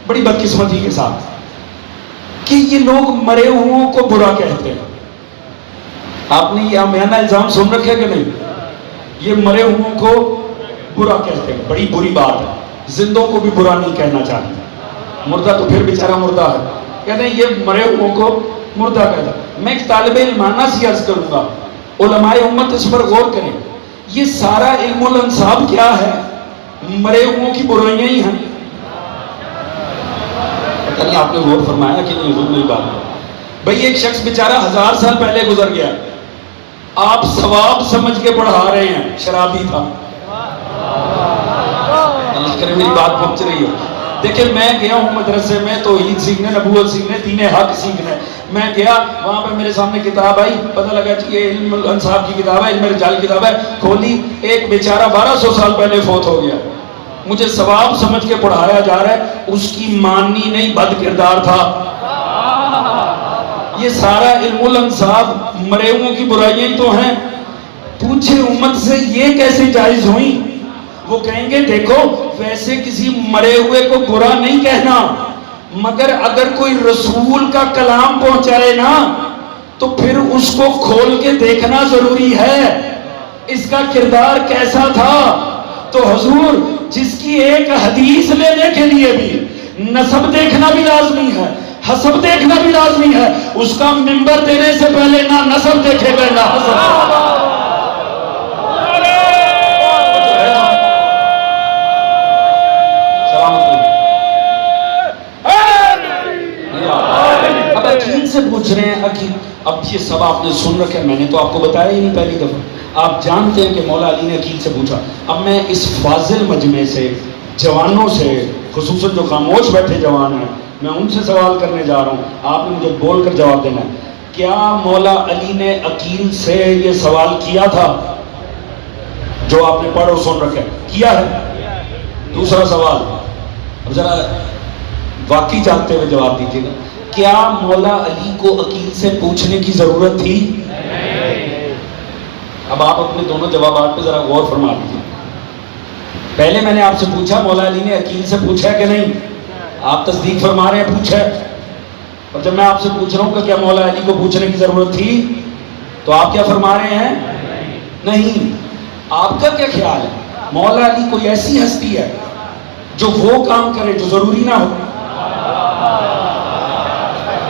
بڑی بدقسمتی کے ساتھ، کہ یہ لوگ مرے ہوئوں کو برا کہتے ہیں۔ آپ نے یہ عامیانہ الزام سن رکھے کہ نہیں؟ یہ مرے ہوئوں کو برا کہتے ہیں، بڑی بری بات ہے۔ زندوں کو بھی برا نہیں کہنا چاہیے، مردہ تو پھر بیچارہ مردہ ہے، کہتے ہیں یہ مرے ہوئوں کو مردہ کہتا ہے۔ میں ایک طالب علمانہ سی عرض کروں گا، علماء امت اس پر غور کریں، یہ سارا علم الانصاب کیا ہے؟ مرے ہوئوں کی برائیاں ہی ہیں۔ پتہ نہیں آپ نے غور فرمایا کہ نہیں؟ حضور میری بات، بھئی ایک شخص بیچارہ 1000 سال پہلے گزر گیا، آپ ثواب سمجھ کے پڑھا رہے ہیں، شرابی تھا۔ اللہ کرے میری بات پہنچ رہی ہے۔ دیکھیں میں گیا ہوں مدرسے میں توحید سیکھنے، نبوت سیکھنے، دین حق سیکھنے، میں گیا وہاں پہ میرے سامنے کتاب آئی، پتہ لگا کہ یہ علم الانصاب کی کتاب ہے، علم رجال کی کتاب ہے، کھولی، ایک بیچارہ 1200 سال پہلے فوت ہو گیا، مجھے ثواب سمجھ کے پڑھایا جا رہا ہے، اس کی مانی نہیں بد کردار تھا۔ یہ سارا علم الانصاب مرے ہوئوں کی برائیاں ہی تو ہیں۔ پوچھے امت سے یہ کیسے جائز ہوئی؟ وہ کہیں گے دیکھو ویسے کسی مرے ہوئے کو برا نہیں کہنا، مگر اگر کوئی رسول کا کلام پہنچائے نا تو پھر اس کو کھول کے دیکھنا ضروری ہے، اس کا کردار کیسا تھا۔ تو حضور جس کی ایک حدیث لینے کے لیے بھی نسب دیکھنا بھی لازمی ہے، حسب دیکھنا بھی لازمی ہے، اس کا منبر دینے سے پہلے نہ نسب دیکھے گا نہ حسب۔ اب عقیل سے پوچھ رہے ہیں، عقیل اب یہ سب آپ نے سن رکھا ہے، میں نے تو آپ کو بتایا ہی نہیں پہلی دفعہ، آپ جانتے ہیں کہ مولا علی نے عقیل سے پوچھا۔ اب میں اس فاضل مجمع سے جوانوں سے، خصوصاً جو خاموش بیٹھے جوان ہیں، میں ان سے سوال کرنے جا رہا ہوں، آپ نے مجھے بول کر جواب دینا ہے۔ کیا مولا علی نے عقیل سے یہ سوال کیا تھا جو آپ نے پڑھ اور سن رکھا ہے؟ کیا ہے؟ دوسرا سوال، اب ذرا واقعی جانتے ہوئے جواب دیجیے گا، کیا مولا علی کو عقیل سے پوچھنے کی ضرورت تھی؟ اب آپ اپنے دونوں جوابات پہ ذرا غور فرما دیجیے۔ پہلے میں نے آپ سے پوچھا مولا علی نے عقیل سے پوچھا ہے کہ نہیں، آپ تصدیق فرما رہے ہیں پوچھا ہے، اور جب میں آپ سے پوچھ رہا ہوں کہ کیا مولا علی کو پوچھنے کی ضرورت تھی تو آپ کیا فرما رہے ہیں؟ نہیں۔ آپ کا کیا خیال ہے مولا علی کوئی ایسی ہستی ہے جو وہ کام کرے جو ضروری نہ ہو؟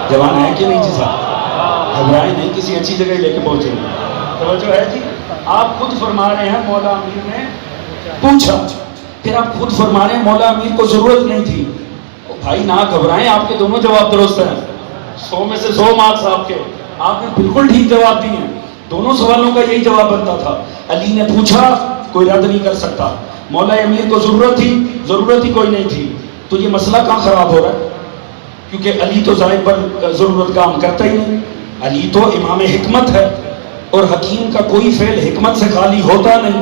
جوان ہے کہ نہیں جی صاحب؟ گھبرائیں نہیں، کسی اچھی جگہ لے کے پہنچے ہیں۔ توجہ ہے جی؟ آپ خود فرما رہے ہیں مولا امیر نے پوچھا، پھر آپ خود فرما رہے ہیں مولا امیر کو ضرورت نہیں تھی۔ بھائی نہ گھبرائیں، آپ کے دونوں جواب درست ہیں، 100 میں سے 100 مارکس آپ کے، آپ نے بالکل ٹھیک جواب دیے ہیں، دونوں سوالوں کا یہی جواب بنتا تھا۔ علی نے پوچھا، کوئی رد نہیں کر سکتا۔ مولا امیر کو ضرورت تھی، ضرورت ہی کوئی نہیں تھی، تو یہ مسئلہ کہاں خراب ہو رہا ہے؟ کیونکہ علی تو ظاہر پر ضرورت کام کرتا ہی نہیں، علی تو امام حکمت ہے، اور حکیم کا کوئی فعل حکمت سے خالی ہوتا نہیں۔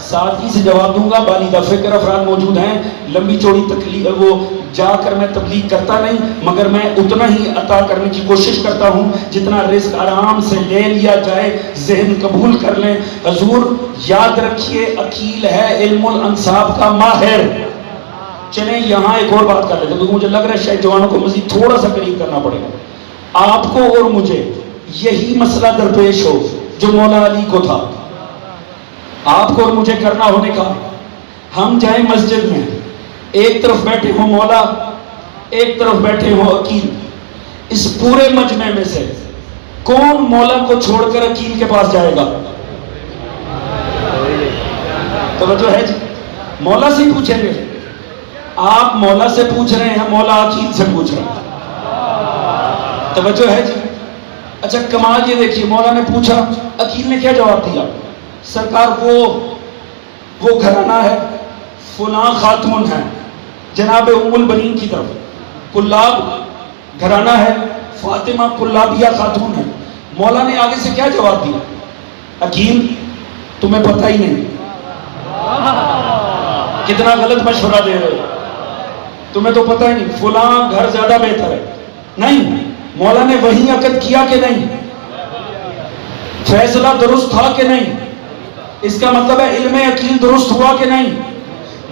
ساتھی سے جواب دوں گا، بالغ فکر افراد موجود ہیں، لمبی چوڑی تکلیف وہ جا کر میں تبلیغ کرتا نہیں، مگر میں اتنا ہی عطا کرنے کی کوشش کرتا ہوں جتنا رزق آرام سے لے لیا جائے، ذہن قبول کر لیں۔ حضور یاد رکھیے، عقیل ہے علم الانصاب کا ماہر۔ چلیں یہاں ایک اور بات کر لیتے ہیں، کیونکہ مجھے لگ رہا ہے شاید جوانوں کو مزید تھوڑا سا قریب کرنا پڑے گا۔ آپ کو اور مجھے یہی مسئلہ درپیش ہو جو مولا علی کو تھا، آپ کو اور مجھے کرنا ہونے کا، ہم جائیں مسجد میں، ایک طرف بیٹھے ہوں مولا، ایک طرف بیٹھے ہوں عقیل، اس پورے مجمع میں سے کون مولا کو چھوڑ کر عقیل کے پاس جائے گا؟ توجہ ہے جی؟ مولا سے پوچھیں گے، آپ مولا سے پوچھ رہے ہیں، مولا عقیل سے پوچھ رہے ہیں، توجہ ہے جی؟ اچھا کمال یہ دیکھیے، مولا نے پوچھا، عقیل نے کیا جواب دیا؟ سرکار وہ گھرانہ ہے، فلاں خاتون ہے، جناب ام البنین کی طرف، کلاب گھرانہ ہے، فاطمہ کلابیہ خاتون ہے۔ مولا نے آگے سے کیا جواب دیا؟ عقیل تمہیں پتہ ہی نہیں، کتنا غلط مشورہ دے رہے ہو، تمہیں تو پتہ ہی نہیں، فلاں گھر زیادہ بہتر ہے۔ نہیں، مولا نے وہی عقد کیا کہ نہیں؟ فیصلہ درست تھا کہ نہیں؟ اس کا مطلب ہے علم عقیل درست ہوا کہ نہیں؟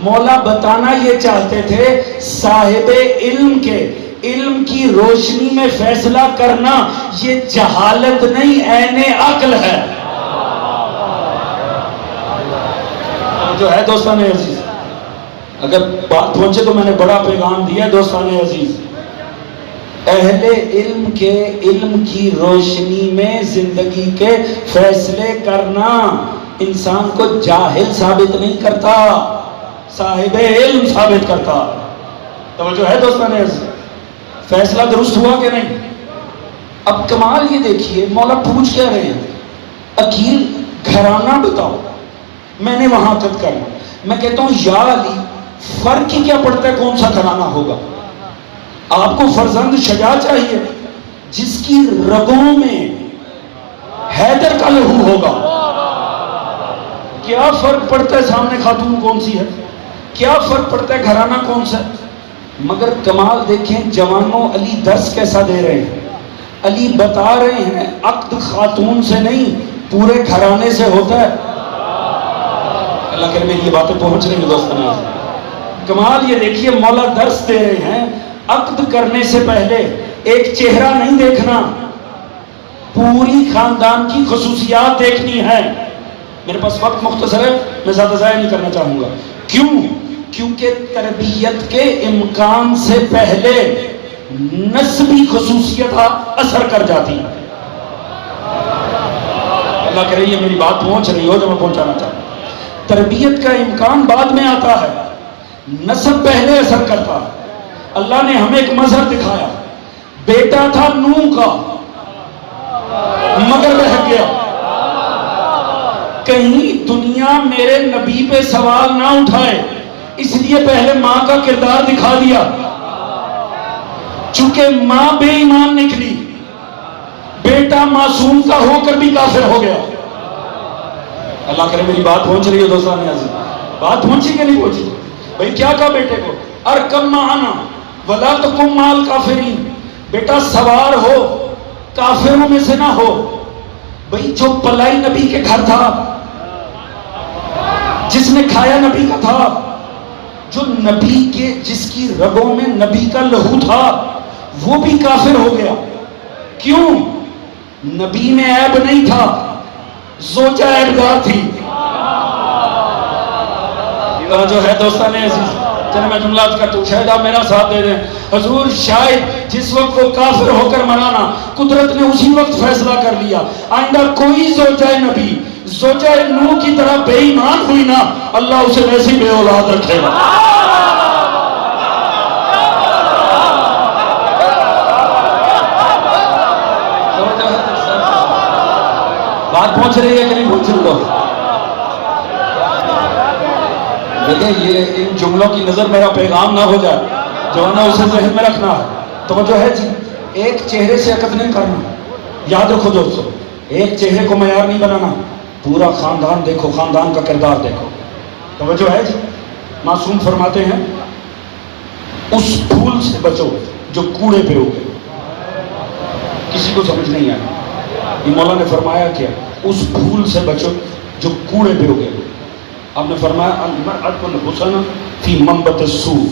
مولا بتانا یہ چاہتے تھے صاحب علم کے علم کی روشنی میں فیصلہ کرنا یہ جہالت نہیں، عین عقل ہے۔ جو ہے دوستان عزیز، اگر بات پہنچے تو میں نے بڑا پیغام دیا ہے دوستان عزیز، اہل علم کے علم کی روشنی میں زندگی کے فیصلے کرنا انسان کو جاہل ثابت نہیں کرتا، صاحب علم ثابت کرتا۔ توجہ ہے دوستان عزیز؟ فیصلہ درست ہوا کہ نہیں؟ اب کمال یہ دیکھیے، مولا پوچھ کیا رہے ہیں؟ عقیل گھرانہ بتاؤ، میں نے وہاں عقد کرنا۔ میں کہتا ہوں یا علی، فرق ہی کیا پڑتا ہے کون سا گھرانہ ہوگا؟ آپ کو فرزند شجاع چاہیے جس کی رگوں میں حیدر کا لہو ہوگا۔ کیا فرق پڑتا ہے سامنے خاتون کون سی ہے؟ کیا فرق پڑتا ہے گھرانہ کون سا ہے؟ مگر کمال دیکھیں جوانوں، علی درس کیسا دے رہے ہیں؟ علی بتا رہے ہیں عقد خاتون سے نہیں پورے گھرانے سے ہوتا ہے۔ اللہ کرے میری یہ باتیں پہنچ رہی ہیں دوستوں۔ کمال یہ دیکھیے، مولا درس دے رہے ہیں عقد کرنے سے پہلے ایک چہرہ نہیں دیکھنا، پوری خاندان کی خصوصیات دیکھنی ہے۔ میرے پاس وقت مختصر ہے، میں زیادہ ضائع نہیں کرنا چاہوں گا۔ کیوں؟ کیونکہ تربیت کے امکان سے پہلے نسبی خصوصیت اثر کر جاتی ہے۔ اللہ کرے یہ میری بات پہنچ رہی ہو جو میں پہنچانا چاہتا ہوں۔ تربیت کا امکان بعد میں آتا ہے، نسب پہلے اثر کرتا ہے۔ اللہ نے ہمیں ایک مظہر دکھایا، بیٹا تھا نوح کا مگر بہک گیا۔ کہیں دنیا میرے نبی پہ سوال نہ اٹھائے، اس لیے پہلے ماں کا کردار دکھا دیا۔ چونکہ ماں بے ایمان نکلی، بیٹا معصوم کا ہو کر بھی کافر ہو گیا۔ اللہ کرے میری بات پہنچ رہی ہے دوستان عزیز، بات پہنچی کہ نہیں پہنچی؟ بھئی کیا کہا بیٹے کو؟ ارکم معنا ولا تکن مع الکافرین، بیٹا سوار ہو، کافروں میں سے نہ ہو۔ بھئی جو پلائی نبی کے گھر تھا، جس نے کھایا نبی کا تھا، جو نبی کے جس کی رگوں میں نبی کا لہو تھا، وہ بھی کافر ہو گیا۔ کیوں؟ نبی میں عیب نہیں تھا، زوجہ عیبدار تھی۔ جو ہے دوستان عزیز، چلے میں جملہ کرتا ہوں، شاید آپ میرا ساتھ دے دیں۔ حضور شاید جس وقت وہ کافر ہو کر مرانا، قدرت نے اسی وقت فیصلہ کر لیا، آئندہ کوئی زوجہ نبی زوجہ نوح کی طرح بے ایمان ہوئی نا، اللہ اسے ویسی بے اولاد رکھے گا۔ بات پہنچ رہی ہے کہ نہیں پہنچ رہی؟ دیکھیں یہ ان جملوں کی نظر میرا پیغام نہ ہو جائے، جو ہے نا اسے ذہن میں رکھنا ہے۔ توجہ ہے جی، ایک چہرے سے عقد نہیں کرنا، یاد رکھو دوستو، ایک چہرے کو معیار نہیں بنانا، پورا خاندان دیکھو، خاندان کا کردار دیکھو۔ توجہ ہے جی، معصوم فرماتے ہیں اس پھول سے بچو جو کوڑے پہ اگے۔ کسی کو سمجھ نہیں آیا، یہ مولا نے فرمایا کیا؟ اس پھول سے بچو جو کوڑے پہ اگے۔ آپ نے فرمایا المرأۃ الحسن فی منبت السوء،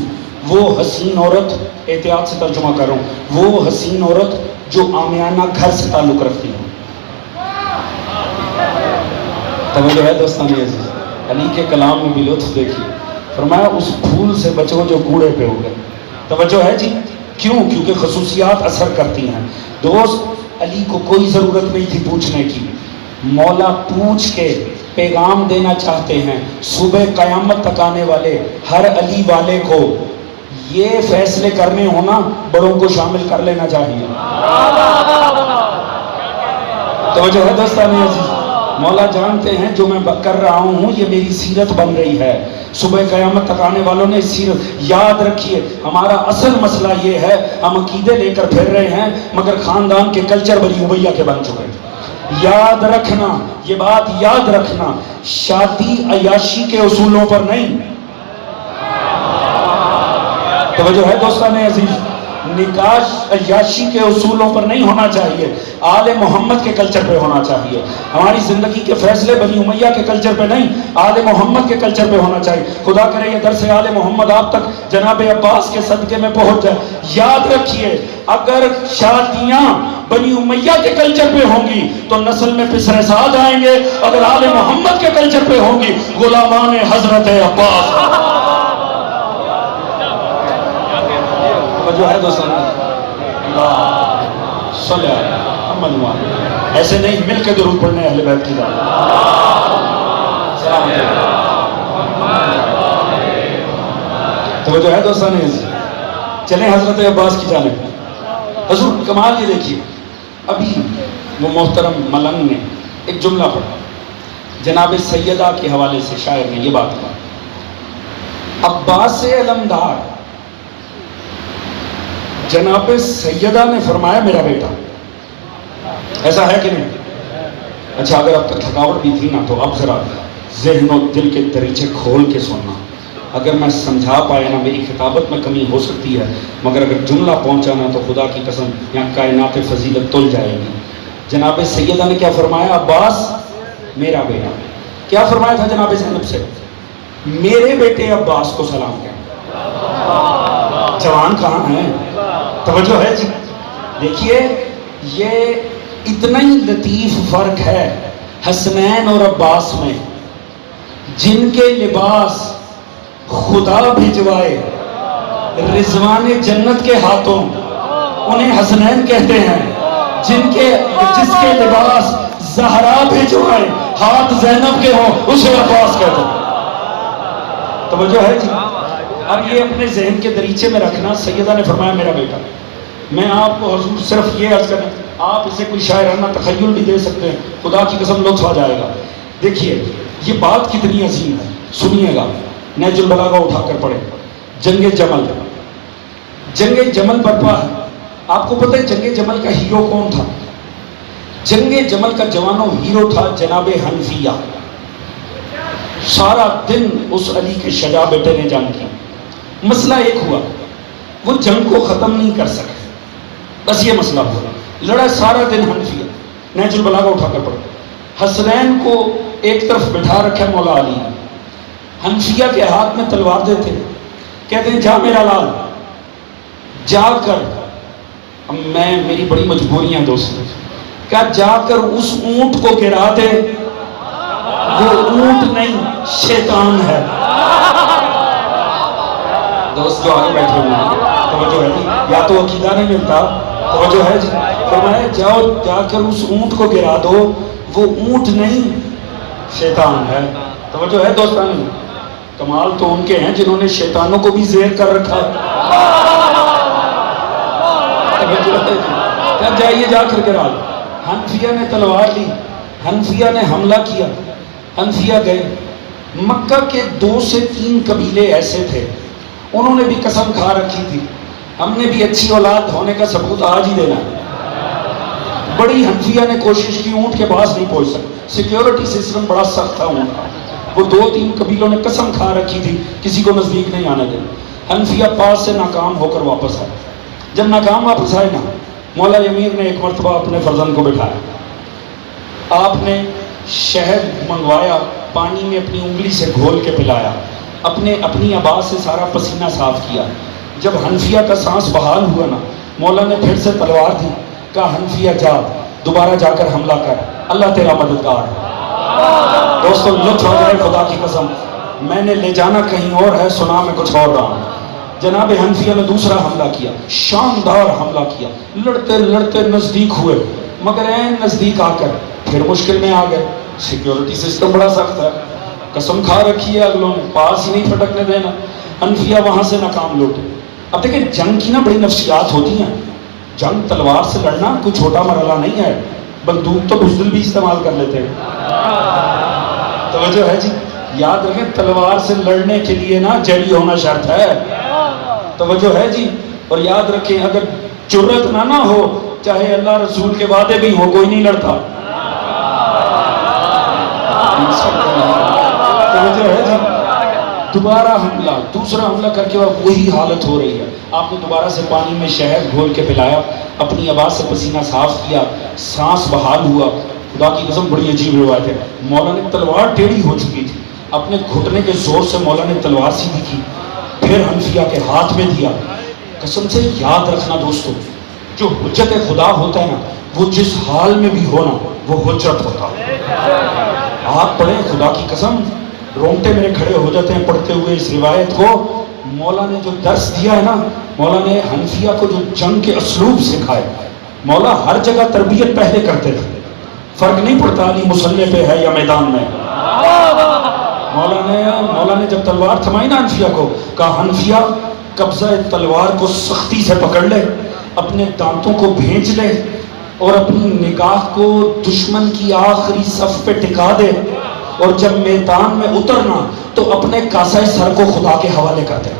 وہ حسین عورت، احتیاط سے ترجمہ کر رہا ہوں، وہ حسین عورت جو عامیانہ گھر سے تعلق رکھتی ہے۔ توجہ ہے دوستان عزیز، علی کے کلام میں بھی لطف دیکھیے، فرمایا اس پھول سے بچو جو کوڑے پہ اگے۔ توجہ ہے جی، کیوں؟ کیونکہ خصوصیات اثر کرتی ہیں۔ دوست، علی کو کوئی ضرورت نہیں تھی پوچھنے کی، مولا پوچھ کے پیغام دینا چاہتے ہیں صبح قیامت تک آنے والے ہر علی والے کو یہ فیصلے کرنے ہونا، بڑوں کو شامل کر لینا چاہیے۔ توجہ ہے دوستان عزیز، مولا جانتے ہیں جو میں کر رہا ہوں یہ میری سیرت بن رہی ہے، صبح قیامت تک آنے والوں نے سیرت یاد رکھیے۔ ہمارا اصل مسئلہ یہ ہے، ہم عقیدے لے کر پھر رہے ہیں مگر خاندان کے کلچر بنی امیہ کے بن چکے ہیں۔ یاد رکھنا، یہ بات یاد رکھنا، شادی عیاشی کے اصولوں پر نہیں۔ توجہ ہے دوستان عزیز، نکاح عیاشی کے اصولوں پر نہیں ہونا چاہیے، آل محمد کے کلچر پہ ہونا چاہیے۔ ہماری زندگی کے فیصلے بنی امیہ کے کلچر پہ نہیں، آل محمد کے کلچر پہ ہونا چاہیے۔ خدا کرے یہ درس آل محمد آپ تک جناب عباس کے صدقے میں پہنچ جائے۔ یاد رکھیے، اگر شادیاں بنی امیہ کے کلچر پہ ہوں گی تو نسل میں پسرے ساد آئیں گے، اگر آل محمد کے کلچر پہ ہوں گی غلامان حضرت عباس۔ جو ہے دوستان اللہ صلی اللہ علیہ وسلم، ایسے نہیں مل کے درود پڑھنے اہل بیت کی ذات۔ توجہ ہے دوستان عزیز، چلیں حضرت عباس کی جانب۔ حضور کمال یہ دیکھیے، ابھی وہ محترم ملنگ نے ایک جملہ پڑھا، جناب سیدہ کے حوالے سے شاعر نے یہ بات کہا، عباس علمدار جناب سیدہ نے فرمایا میرا بیٹا، ایسا ہے کہ نہیں؟ اچھا اگر اب تک تھکاوٹ بھی تھی نا تو اب ذرا ذہن و دل کے دریچے کھول کے سننا، اگر میں سمجھا پایا نا میری خطابت میں کمی ہو سکتی ہے، مگر اگر جملہ پہنچانا تو خدا کی قسم یہاں کائنات فضیلت تل جائے گی۔ جناب سیدہ نے کیا فرمایا؟ عباس میرا بیٹا۔ کیا فرمایا تھا جناب زینب سے؟ میرے بیٹے عباس کو سلام کیا۔ جوان کہاں ہیں؟ توجہ ہے جی؟ دیکھیے یہ اتنا ہی لطیف فرق ہے حسنین اور عباس میں، جن کے لباس خدا بھجوائے رضوان جنت کے ہاتھوں انہیں حسنین کہتے ہیں، جس کے لباس زہرا بھجوائے ہاتھ زینب کے ہوں اسے عباس کہتے ہیں۔ توجہ ہے جی؟ اب یہ اپنے ذہن کے دریچے میں رکھنا، سیدہ نے فرمایا میرا بیٹا، میں آپ کو حضور صرف یہ عرض کرنا، آپ اسے کوئی شاعرانہ تخیل بھی دے سکتے ہیں، خدا کی قسم لطف آ جائے گا۔ دیکھیے یہ بات کتنی عظیم ہے، سنیے گا، نہج البلاغہ اٹھا کر پڑھیں۔ جنگ جمل، جنگ جمل برپا ہے۔ آپ کو پتہ ہے جنگ جمل کا ہیرو کون تھا؟ جنگ جمل کا جوانوں ہیرو تھا جناب حنفیہ۔ سارا دن اس علی کے شجاع بیٹے نے جنگ کی، مسئلہ ایک ہوا، وہ جنگ کو ختم نہیں کر سکے، بس یہ مسئلہ ہوا، لڑا سارا دن حنفیہ۔ نہج البلاغہ اٹھا کر پڑھو۔ حسنین کو ایک طرف بٹھا رکھا مولا علی نے، حنفیہ کے ہاتھ میں تلوار دیتے، کہتے ہیں جا میرا لال، جا کر، میری بڑی مجبوریاں دوستوں، کیا جا کر اس اونٹ کو گرا دے، وہ اونٹ نہیں شیطان ہے۔ دوست جو آگے بیٹھے ہوئے ہیں توجہ ہے جی، یا تو عقیدہ نہیں ملتا، توجہ ہے جی، فرمایا جاؤ جا کر اس اونٹ کو گرا دو، وہ اونٹ نہیں شیطان ہے۔ توجہ ہے دوستان، کمال تو ان کے ہیں جنہوں نے شیطانوں کو بھی زیر کر رکھا ہے۔ کیا جائیے جا کر گرا دو۔ حنفیہ نے تلوار لی، حنفیہ نے حملہ کیا، حنفیہ گئے۔ مکہ کے 2 سے 3 قبیلے ایسے تھے، انہوں نے بھی قسم کھا رکھی تھی ہم نے بھی اچھی اولاد ہونے کا ثبوت آج ہی دینا ہے۔ بڑی حنفیہ نے کوشش کی، اونٹ کے پاس نہیں پہنچ سکتے، سیکیورٹی سسٹم بڑا سخت تھا اونٹ کا۔ وہ 2-3 قبیلوں نے قسم کھا رکھی تھی کسی کو نزدیک نہیں آنے دینا۔ حنفیہ پاس سے ناکام ہو کر واپس آئے۔ جب ناکام واپس آئے نا، مولا امیر نے ایک مرتبہ اپنے فرزند کو بٹھایا، آپ نے شہد منگوایا، پانی میں اپنی انگلی سے گھول کے پلایا، اپنی عبا سے سارا پسینہ صاف کیا۔ جب حنفیہ کا سانس بحال ہوا نا، مولا نے پھر سے تلوار دی، کہا حنفیہ جا، دوبارہ جا کر حملہ کر، اللہ تیرا مددگار ہے۔ دوستو لطف ہو جائے خدا کی قسم، میں نے لے جانا کہیں اور ہے، سنا میں کچھ اور رہا ہوں۔ جناب حنفیہ نے دوسرا حملہ کیا، شاندار حملہ کیا، لڑتے لڑتے نزدیک ہوئے، مگر این نزدیک آ کر پھر مشکل میں آ گئے۔ سیکیورٹی سسٹم بڑا سخت ہے، قسم کھا رکھی ہے اگلوں نے، پاس ہی نہیں پھٹکنے دینا۔ حنفیہ وہاں سے ناکام لوٹے۔ اب دیکھیں جنگ کی نا بڑی نفسیات ہوتی ہیں، جنگ تلوار سے لڑنا کوئی چھوٹا مرحلہ نہیں ہے، بندوق تو بزدل بھی استعمال کر لیتے ہیں۔ توجہ ہے جی، یاد رکھیں تلوار سے لڑنے کے لیے نا جری ہونا شرط ہے، توجہ ہے جی، اور یاد رکھیں اگر جرت نہ ہو، چاہے اللہ رسول کے وعدے بھی ہو، کوئی نہیں لڑتا۔ توجہ ہے جی، دوبارہ حملہ، دوسرا حملہ کر کے وہی حالت ہو رہی ہے۔ آپ نے دوبارہ سے پانی میں شہد گھول کے پلایا، اپنی عبا سے پسینہ صاف کیا، سانس بحال ہوا۔ خدا کی قسم بڑی عجیب روایت ہے، مولا نے تلوار ٹیڑھی ہو چکی تھی، اپنے گھٹنے کے زور سے مولا نے تلوار سیدھی کی، پھر حنفیہ کے ہاتھ میں دیا۔ قسم سے یاد رکھنا دوستو، جو حجت خدا ہوتا ہے نا، وہ جس حال میں بھی ہونا وہ حجت ہوتا ہے۔ آپ پڑھیں، خدا کی قسم رونگٹے میرے کھڑے ہو جاتے ہیں پڑھتے ہوئے اس روایت کو۔ مولا نے جو درس دیا ہے نا، مولا نے حنفیہ کو جو جنگ کے اسلوب سکھائے، مولا ہر جگہ تربیت پہلے کرتے تھے، فرق نہیں پڑتا علی مسلح پہ ہے یا میدان میں۔ مولا نے جب تلوار تھمائی نا حنفیہ کو، کہا حنفیہ قبضہ تلوار کو سختی سے پکڑ لے، اپنے دانتوں کو بھینچ لے اور اپنی نگاہ کو دشمن کی آخری صف پہ ٹکا دے، اور جب میدان میں اترنا تو اپنے کاسہ سر کو خدا کے حوالے کر دے۔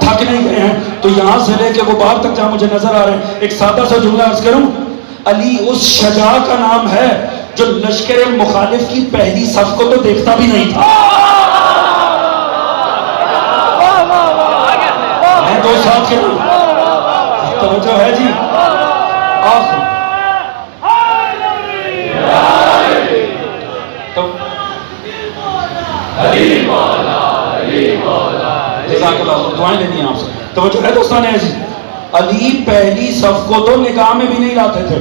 تھک نہیں گئے ہیں تو یہاں سے لے کے وہ باہر تک جہاں مجھے نظر آ رہے ہیں، ایک سادہ سا جملہ عرض کروں، علی اس شجاع کا نام ہے جو لشکر مخالف کی پہلی صف کو تو دیکھتا بھی نہیں تھا۔ میں 2 ساتھ کے نام توجہ ہے جی، آخر جزاک اللہ خیر، دعائیں لینی ہیں آپ سے. توجہ ہے دوستان عزیز، علی پہلی صف کو تو نگاہ میں بھی نہیں لاتے تھے،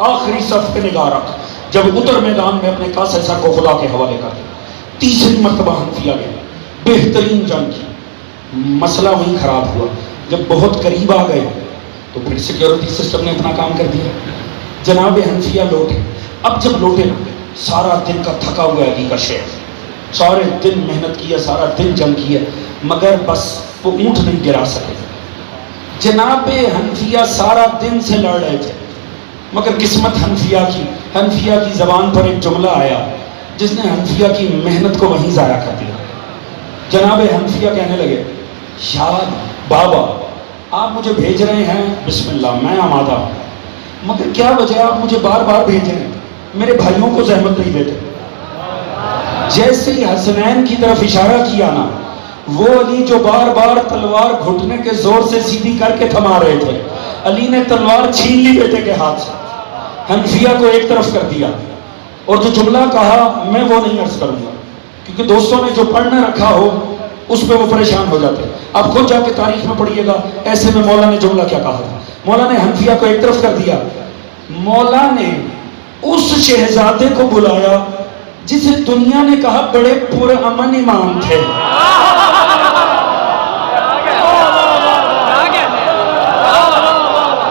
آخری صف پہ نگاہ رکھ. جب اتر میدان میں اپنے کاسے سر کو خدا کے حوالے کر دیا. تیسری مرتبہ حنفیہ گئے، بہترین جنگ کی. مسئلہ وہیں خراب ہوا. جب بہت قریب آ گئے تو پھر سیکیورٹی سسٹم نے اپنا کام کر دیا. جناب حنفیہ لوٹے. اب جب لوٹے نا، سارا دن کا تھکا ہوا علی کا شہر، سارے دن محنت کی ہے، سارا دن جنگ کی ہے، مگر بس وہ اونٹ نہیں گرا سکے. جناب حنفیہ سارا دن سے لڑ رہے تھے، مگر قسمت حنفیہ کی زبان پر ایک جملہ آیا جس نے حنفیہ کی محنت کو وہیں ضائع کر دیا. جناب حنفیہ کہنے لگے، یار بابا آپ مجھے بھیج رہے ہیں، بسم اللہ میں آمادہ ہوں، مگر کیا وجہ آپ مجھے بار بار بھیج رہے ہیں؟ میرے بھائیوں کو زحمت نہیں دیتے. جیسے ہی حسنین کی طرف اشارہ کیا نا، وہ علی جو بار بار تلوار گھٹنے کے زور سے سیدھی کر کے تھما رہے تھے، علی نے تلوار چھین لی بیٹے کے ہاتھ سے، حنفیہ کو ایک طرف کر دیا. اور جو جملہ کہا میں وہ نہیں عرض کروں گا، کیونکہ دوستوں نے جو پڑھ نہ رکھا ہو اس پہ وہ پریشان ہو جاتے. آپ خود جا کے تاریخ میں پڑھیے گا ایسے میں مولا نے جملہ کیا کہا تھا. مولا نے حنفیہ کو ایک طرف کر دیا. مولا نے اس شہزادے کو بلایا جسے دنیا نے کہا بڑے پرامن امام تھے.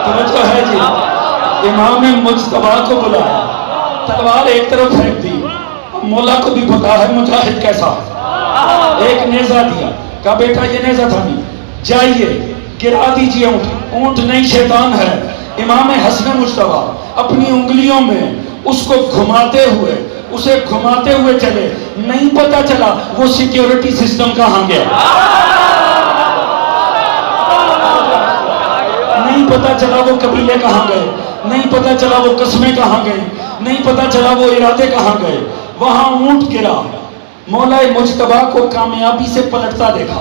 توجہ ہے جی، امام مجتبیٰ کو بلایا، تلوار ایک طرف پھینک دی. مولا کو بھی پتا ہے مجاہد کیسا ہے، ایک نیزہ دیا، کہا بیٹا یہ نیزہ تھا نہیں، جائیے گرا دیجئے اونٹ نہیں شیطان ہے. امام حسن مجتبیٰ اپنی انگلیوں میں اس کو گھماتے ہوئے چلے. نہیں پتا چلا وہ سیکیورٹی سسٹم کہاں گیا، نہیں پتا چلا وہ قبیلے کہاں گئے، نہیں پتا چلا وہ قسمیں کہاں گئیں، نہیں پتا چلا وہ ارادے کہاں گئے. وہاں اونٹ گرا، مولا مجتبیٰ کو کامیابی سے پلٹتا دیکھا.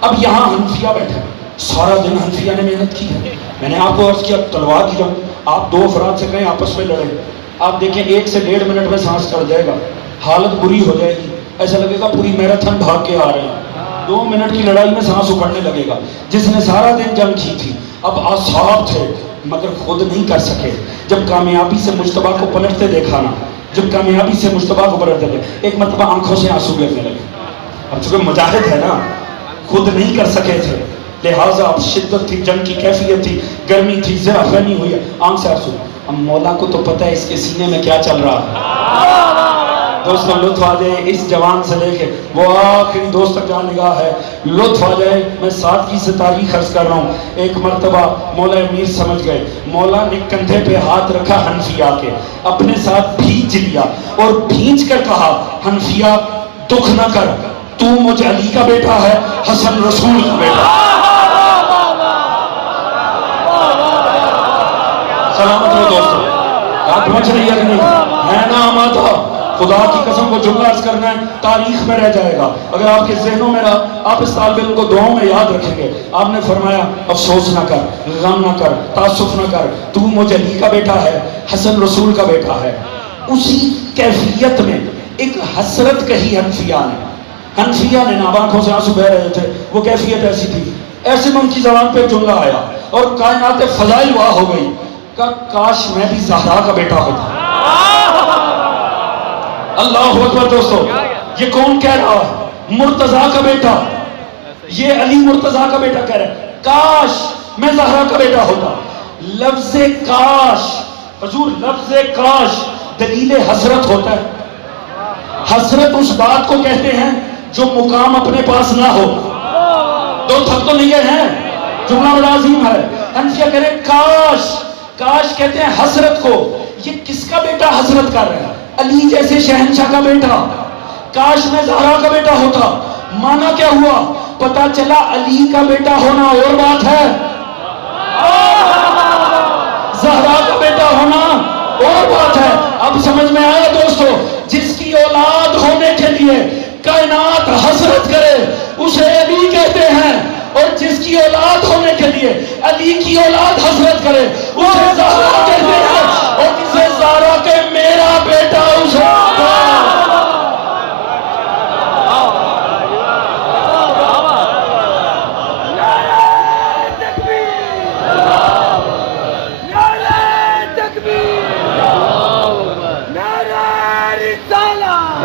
اب یہاں حنفیہ بیٹھے، سارا دن حنفیہ نے محنت کی ہے. میں نے آپ کو عرض کیا تلوار کی جنگ، آپ دو افراد سے کہیں آپس میں لڑے، آپ دیکھیں 1 سے 1.5 منٹ میں سانس چڑھ جائے گا، حالت بری ہو جائے گی، ایسا لگے گا پوری میراتھن بھاگ کے آ رہے ہیں. 2 منٹ کی لڑائی میں سانس اکھڑنے لگے گا. جس نے سارا دن جنگ کی تھی، اب اصحاب تھے مگر خود نہیں کر سکے. جب کامیابی سے مجتبیٰ کو پلٹتے دیکھا نا، ایک مرتبہ آنکھوں سے آنسو گرنے لگے. اب چونکہ مجاہد ہے نا، خود نہیں کر سکے تھے، لہٰذا اب شدت تھی، جنگ کی کیفیت تھی، گرمی تھی، ذرا فہمی ہوئی ہے، آنکھ سے آنسو. اب مولا کو تو پتہ ہے اس کے سینے میں کیا چل رہا ہے. دوستوں لطف آ جائے اس جوان سے لے کے وہ آخری دوست تک جان نگاہ ہے، لطف آ جائے. میں سادگی سے تاریخ عرض کر رہا ہوں. ایک مرتبہ مولا امیر سمجھ گئے، مولا نے کندھے پہ ہاتھ رکھا حنفیہ کے، اپنے ساتھ بھیج لیا اور بھیج کر کہا حنفیہ دکھ نہ کر، تو مجھ علی کا بیٹا ہے، حسن رسول کا بیٹا. سلامت رہو دوستوں، بات پہنچ رہی ہے کہ نہیں ہے نا آمادہ. خدا کی قسم کو جملہ عرض کرنا ہے، تاریخ میں رہ جائے گا. اگر آپ کے ذہنوں میں رہا، آپ اس طالب علم کو دعاؤں میں یاد رکھیں گے. آپ نے فرمایا افسوس نہ کر، غم نہ کر، تعصف نہ کر، تو مجھ علی کا بیٹا ہے، حسن رسول کا بیٹا ہے. اسی کیفیت میں ایک حسرت کہی حنفیہ نے نا، آنکھوں سے آنسو بہ رہے تھے، وہ کیفیت ایسی تھی. ایسے میں ان کی زبان پہ جملہ آیا اور کائنات فضائل واہ ہو گئی کہ کاش میں بھی زہرا کا بیٹا ہوتا. اللہ اکبر. دوستو یہ کون کہہ رہا ہے؟ مرتضیٰ کا بیٹا. یہ علی مرتضیٰ کا بیٹا کہہ رہا ہے کاش میں زہرا کا بیٹا ہوتا. لفظ کاش حضور، لفظ کاش دلیل حسرت ہوتا ہے. حسرت اس بات کو کہتے ہیں جو مقام اپنے پاس نہ ہو. دو تھک تو نہیں گئے ہیں، جملہ بڑا عظیم ہے. حنفیہ کہہ رہے کاش، کاش کہتے ہیں حسرت کو. یہ کس کا بیٹا حسرت کر رہا ہے؟ علی جیسے شہنشاہ کا بیٹا. کاش میں زہرا کا بیٹا ہوتا. مانا کیا ہوا؟ پتا چلا علی کا بیٹا ہونا اور بات ہے، زہرا کا بیٹا ہونا اور بات ہے. اب سمجھ میں آیا دوستو؟ جس کی اولاد ہونے کے لیے کائنات حسرت کرے اسے علی کہتے ہیں، اور جس کی اولاد ہونے کے لیے علی کی اولاد حسرت کرے اسے زہرا کہتے ہیں، اور جسے زہرا کہ میرا بیٹا اسے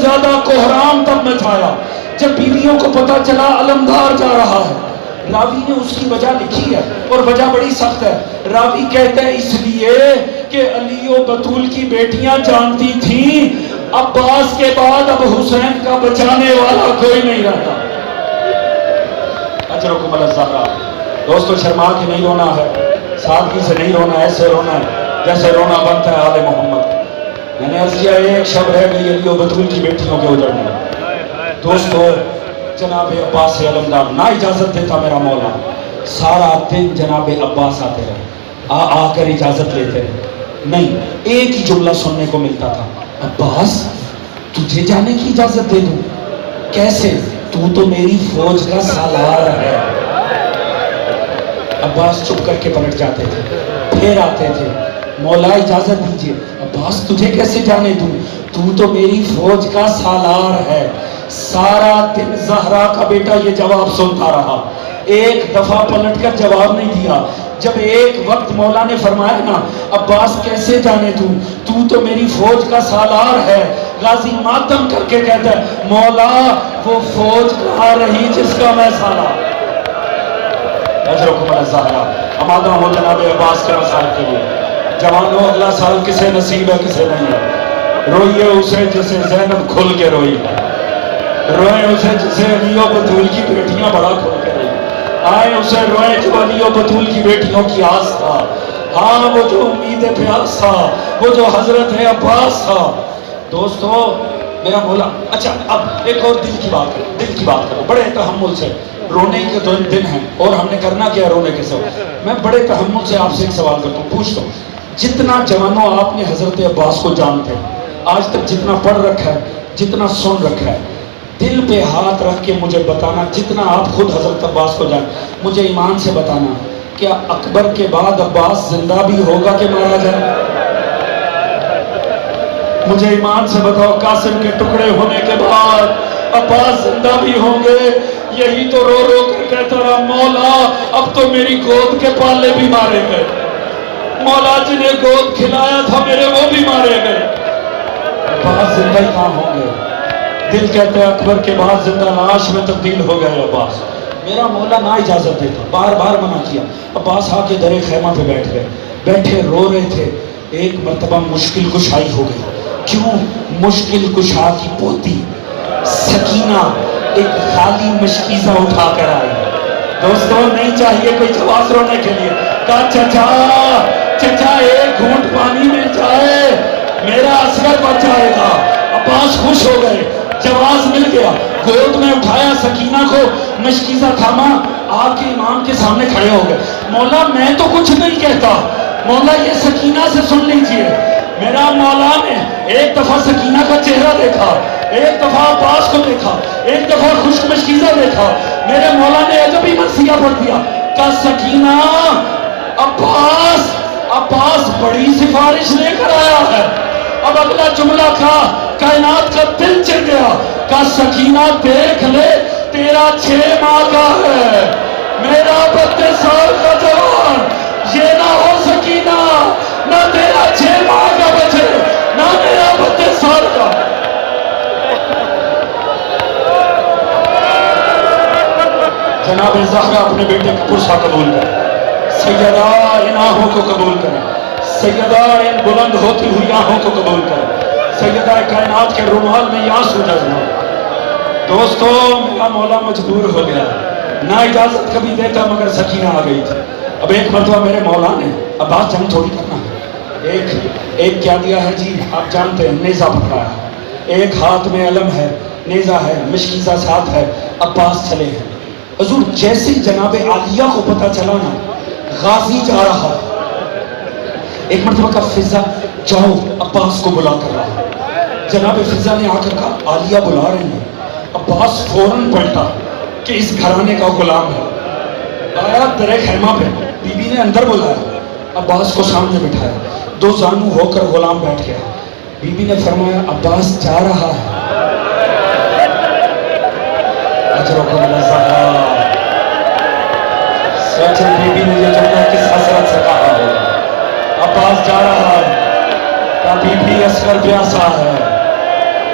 زیادہ کوہرام تب مچایا جب بیویوں کو پتا چلا علمدار جا رہا ہے. راوی نے اس کی وجہ لکھی ہے اور وجہ بڑی سخت ہے. راوی کہتا ہے اس لیے کہ علی و بطول کی بیٹیاں جانتی تھیں عباس کے بعد اب حسین کا بچانے والا کوئی نہیں رہتا. اجرکم اللہ الزہرا. دوستو شرما کے نہیں رونا ہے, سادگی سے نہیں رونا, ایسے رونا ہے جیسے رونا بنتا ہے آل محمد. میں نے عرض کیا ایک شب رہ گئی علی و بطول کی بیٹیوں کے اجڑنے. دوستو جناب عباس علمدار نہ اجازت دیتا میرا مولا, سارا دن جناب عباس آتے رہے, آ کر اجازت لیتے رہے. نہیں, ایک ہی جملہ سننے کو ملتا تھا, عباس تجھے جانے کی اجازت دے دوں؟ کیسے؟ تو تو میری فوج کا سالار ہے. عباس چپ کر کے پلٹ جاتے تھے, پھر آتے تھے, مولا اجازت دیجئے. عباس تجھے کیسے جانے دوں؟ تو تو میری فوج کا سالار ہے. سارا دن زہرا کا بیٹا یہ جواب سنتا رہا, ایک دفعہ پلٹ کر جواب نہیں دیا. جب ایک وقت مولا نے فرمایا نا عباس کیسے جانے دوں, تو تو میری فوج کا سالار ہے, غازی ماتم کر کے کہتا ہے مولا وہ فوج کہاں رہی جس کا میں سالار. اجرکم اللہ الزہرا. آمادہ ہو جناب عباس کے مسائل کے لیے. جوانوں اگلا سال کسے نصیب ہے کسے نہیں ہے. روئیے اسے جسے زینب کھل کے روئی, روئے اسے جسے علی و بطول کی بیٹیاں بڑا کھل کے روئی, آئے اسے روئے جو علی و بطول کی بیٹیوں کی آس تھا. ہاں وہ جو امید پیاس تھا, وہ جو حضرت عباس تھا. دوستو میرا مولا. اچھا اب ایک اور دل کی بات کرو, دل کی بات کرو بڑے تحمل سے. رونے کے دو دن ہیں اور ہم نے کرنا کیا رونے کے ساتھ. میں بڑے تحمل سے آپ سے ایک سوال کرتا ہوں, پوچھتا ہوں, جتنا جوانوں آپ نے حضرت عباس کو جانتے آج تک, جتنا پڑھ رکھا ہے, جتنا سن رکھا ہے, دل پہ ہاتھ رکھ کے مجھے بتانا, جتنا آپ خود حضرت عباس کو جان, مجھے ایمان سے بتانا, کیا اکبر کے بعد عباس زندہ بھی ہوگا کہ مارا جائے؟ مجھے ایمان سے بتاؤ, قاسم کے ٹکڑے ہونے کے بعد عباس زندہ بھی ہوں گے؟ یہی تو رو رو کر کہتا رہا مولا اب تو میری گود کے پالے بھی مارے گئے, مولا جنہیں گود کھلایا تھا میرے وہ بھی مارے گئے. عباس زندہ ہی کہاں ہوں گے؟ دل کہتے ہیں اکبر کے بعد زندہ لاش میں تبدیل ہو گئے عباس. میرا مولا نہ اجازت دیتا, بار بار منع کیا. عباس آ کے درے خیمہ پہ بیٹھ گئے, بیٹھے رو رہے تھے. ایک مرتبہ مشکل کشائی ہو گئی. کیوں؟ مشکل کشا کی پوتی سکینہ ایک خالی مشکیزہ اٹھا کر آئی. دوستوں نہیں چاہیے کوئی جواز رونے کے لیے. کہا چچا چچا ایک گھونٹ پانی مل جائے میرا اصغر بچ جائے گا. عباس خوش ہو گئے, جواز مل گیا. گود میں اٹھایا سکینہ کو, مشکیزہ تھاما, آ کے امام کے سامنے کھڑے ہو گئے. مولا میں تو کچھ نہیں کہتا, مولا یہ سکینہ سے سن لیجئے. میرا مولا نے ایک دفعہ سکینہ کا چہرہ دیکھا, ایک دفعہ عباس کو دیکھا, ایک دفعہ خشک مشکیزہ دیکھا. میرے مولا نے عجب ہی مرثیہ پڑھ دیا. کہا سکینہ عباس عباس بڑی سفارش لے کر آیا ہے. اب اگلا جملہ تھا کائنات کا دل چڑھ گیا. کہا سکینہ دیکھ لے تیرا 6 ماہ کا ہے, میرا 32 سال کا جوان, یہ نہ ہو سکینہ نہ تیرا 6 ماہ کا بچے نہ میرا 32 سال کا. جناب زہرا اپنے بیٹے کا پرسہ قبول کریں, سیدہ ان آنکھوں کو قبول کریں, سیدہ ان بلند ہوتی ہوئی آنکھوں کو قبول کریں, سیدہ کائنات کے رومال میں یہ آنسو جذبہ. دوستو میرا مولا مجبور ہو گیا, نہ اجازت کبھی دیتا مگر سکینہ آ گئی تھی. اب ایک مرتبہ میرے مولا نے, عباس جنگ تھوڑی کرنا ہے, ایک کیا دیا ہے جی آپ جانتے ہیں, نیزہ پکڑایا ہے, ایک ہاتھ میں علم ہے, نیزہ ہے, مشکیزہ ساتھ ہے, عباس چلے ہیں. حضور جیسے جناب عالیہ کو پتا چلا نا غازی جا رہا ہے, ایک مرتبہ کا فضا جاؤ عباس کو بلا کر رہا. جناب فضا نے آ کر کہا عالیہ بلا رہے ہیں. عباس فوراً پلٹا کہ اس گھرانے کا غلام ہے. آیا درے خیمہ پہ, بی بی نے اندر بلایا, عباس کو سامنے بٹھایا, 2 زانو ہو کر غلام بیٹھ گیا. بی بی نے فرمایا عباس جا رہا ہے. اجرکم اللہ الزہرا. سوچیں بی بی نے یہ جملہ کس حسرت سے کہا ہوگا, عباس جا رہا ہے. کہا بی بی اصغر پیاسا ہے,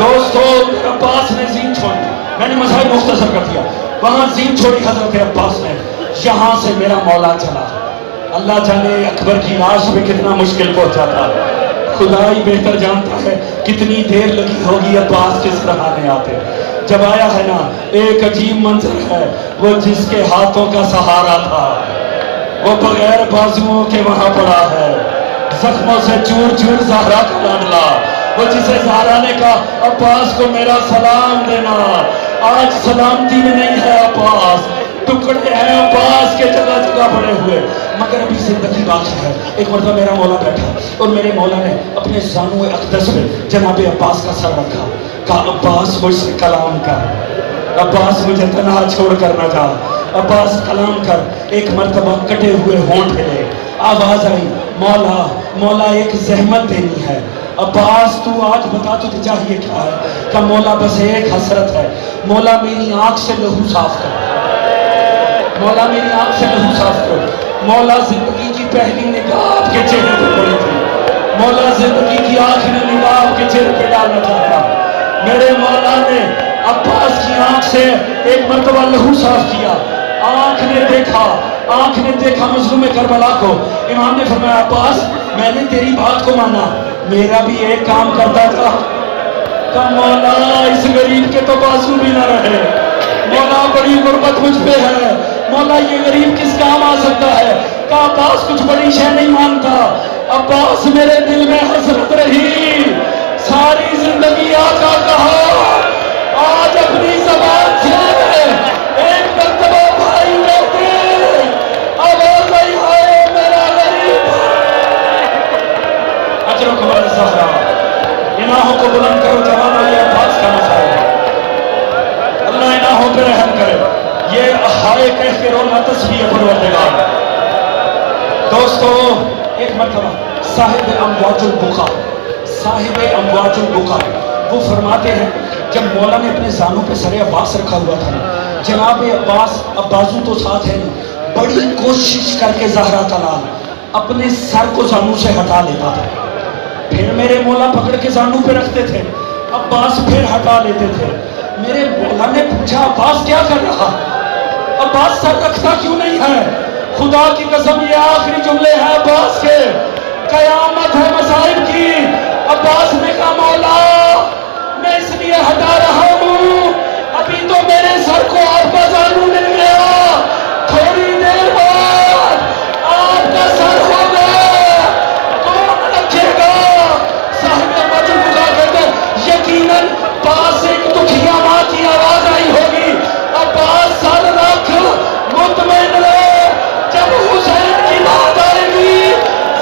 دوستو عباس نے زین چھوڑی، میں نے مذہب مختصر کر دیا، وہاں زین چھوڑی حضرت عباس نے، یہاں سے میرا مولا چلا۔ اللہ جانے اکبر کی لاش پہ کتنا مشکل پہنچا تھا، خدا ہی بہتر جانتا ہے کتنی دیر لگی ہوگی عباس کس طرح آنے آتے۔ جب آیا ہے نا، ایک عجیب منظر ہے، وہ جس کے ہاتھوں کا سہارا تھا وہ بغیر بازوؤں کے وہاں پڑا ہے، زخموں سے چور چور زہرا کا لاڈلا، وہ جسے زہرا نے کہا عباس کو میرا سلام دینا، آج سلامتی میں نہیں ہے عباس، ٹکڑے ہیں عباس کے جگہ جگہ پڑے ہوئے، مگر ابھی زندگی باقی ہے۔ ایک مرتبہ میرا مولا بیٹھا اور میرے مولا نے اپنے زانو اقدس پہ جناب عباس کا سر رکھا، کہا عباس مجھ سے کلام کر، عباس مجھے تنہا چھوڑ کر نہ جا، عباس کلام کر۔ ایک مرتبہ کٹے ہوئے ہونٹ ہلے، آواز آئی مولا مولا ایک زحمت دینی ہے، عباس تو آج بتا تجھے چاہیے کیا ہے؟ کہ مولا بس ایک حسرت ہے، مولا میری آنکھ سے لہو صاف کر، مولا میری آنکھ سے لہو صاف کر۔ مولا زندگی کی پہلی نگاہ آپ کے چہرے پہ پڑی تھی، مولا زندگی کی آخری نگاہ آپ کے چہرے پہ ڈالنا چاہتا، میرے مولا نے عباس کی آنکھ سے ایک مرتبہ لہو صاف کیا، آنکھ نے دیکھا مظلوم کربلا کو۔ امام نے فرمایا عباس میں نے تیری بات کو مانا، میرا بھی ایک کام کرتا تھا کہ مولا اس غریب کے تو بازو بھی نہ رہے، مولا بڑی غربت مجھ پہ ہے، مولا یہ غریب کس کام آ سکتا ہے؟ کہ عباس کچھ بڑی شے نہیں مانتا، عباس میرے دل میں حسرت رہی، ساری زندگی آقا کہا، آج اپنی زبان سے ایک مرتبہ بھائی کہتے، آواز آئی ہائے میرا غریب۔ اجرکم الزہرا، اناہوں کو بلند کرو جوانو، یہ عباس کا مسائل ہے، اللہ اناہوں پہ رحم کرے، یہ ہائے کہہ کے رونا تسبیح پروردگار۔ دوستو ایک مرتبہ صاحب امواج البکا وہ فرماتے ہیں جب مولا نے اپنے زانوں پہ سر عباس رکھا ہوا تھا، جناب عباسو تو ساتھ ہے نہیں، بڑی کوشش کر کے زہرا تلال اپنے سر کو زانوں سے ہٹا لیتا تھا، پھر میرے مولا پکڑ کے زانوں پہ رکھتے تھے، عباس پھر ہٹا لیتے تھے۔ میرے مولا نے پوچھا عباس کیا کر رہا، عباس سر رکھتا کیوں نہیں ہے؟ خدا کی قسم یہ آخری جملے ہیں عباس کے، قیامت ہے مصائب کی۔ عباس نے کہا مولا میں اس لیے ہٹا رہا ہوں، ابھی تو میرے سر کو آپ کا زانو مل گیا، تھوڑی دیر بعد آپ کا سر ہوگا، کون رکھے گا؟ صاحب امواج البکا کہتے یقیناً پاس ایک دکھیا ماں کی آواز آئی ہوگی، عباس سر رکھ، مطمئن رہے، جب حسین کی بات آئے گی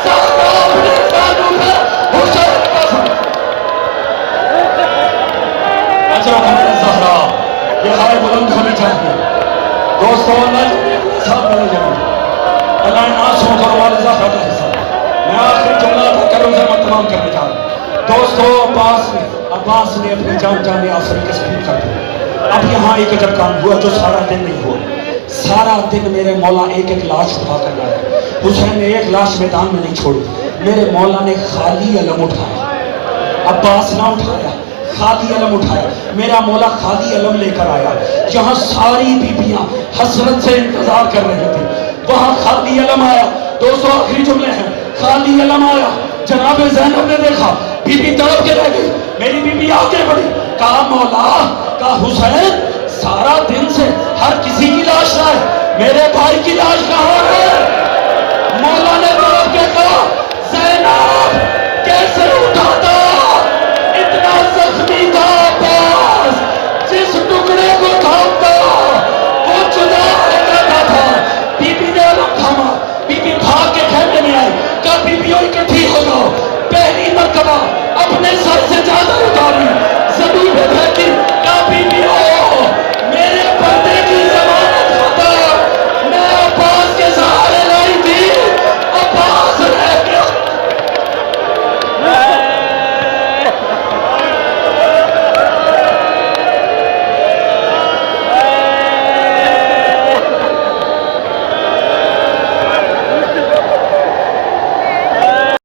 زہرا اپنے زانوں پہ حسین کا سر۔ اجرکم الزہرا، یہ ہائے بلند ہونی چاہیے دوستو، اللہ ساتھ ملے جائیں، اللہ ان آنسوں کرو والے زہرا کا حصہ۔ میں آخری جملہ تھا کروں سے میں تمام کرنے جا رہا ہوں۔ دوستو عباس نے اپنی جان آفری کا ثبوت کر دیا۔ اب یہاں ایک عجب کام ہوا جو سارا دن نہیں ہوا، سارا دن میرے مولا ایک ایک لاش اٹھا کر لایا، حسین نے ایک لاش میدان میں نہیں چھوڑی، میرے مولا نے خالی علم اٹھایا، عباس نہ اٹھایا، خالی علم اٹھایا، میرا مولا خالی علم لے کر آیا، جہاں ساری بیبیاں حسرت سے انتظار کر رہی تھی وہاں خالی علم آیا۔ دوستو آخری جملے ہیں، خالی علم آیا، جناب زینب نے دیکھا، بی بی تڑپ کے رہ گئی، میری بی بی آگے بڑھی، کہا مولا، کہا حسین سارا دن سے ہر کسی کی لاش لائے، میرے بھائی کی لاش کہاں ہے؟ مولا نے تڑپ کے کہا زینب کیسے اٹھاتا، اتنا زخمی تھا عباس، جس ٹکڑے کو تھامتا وہ جدا کرتا تھا۔ بی بی نے علم تھاما، بی بی بھاگ کے خیمے میں آئی، کہا بی بیوں اکٹھی ہو جاؤ، پہلی مرتبہ اپنے سر سے چادر اتاری، زمین پہ پھینکی، کہا بی بیوں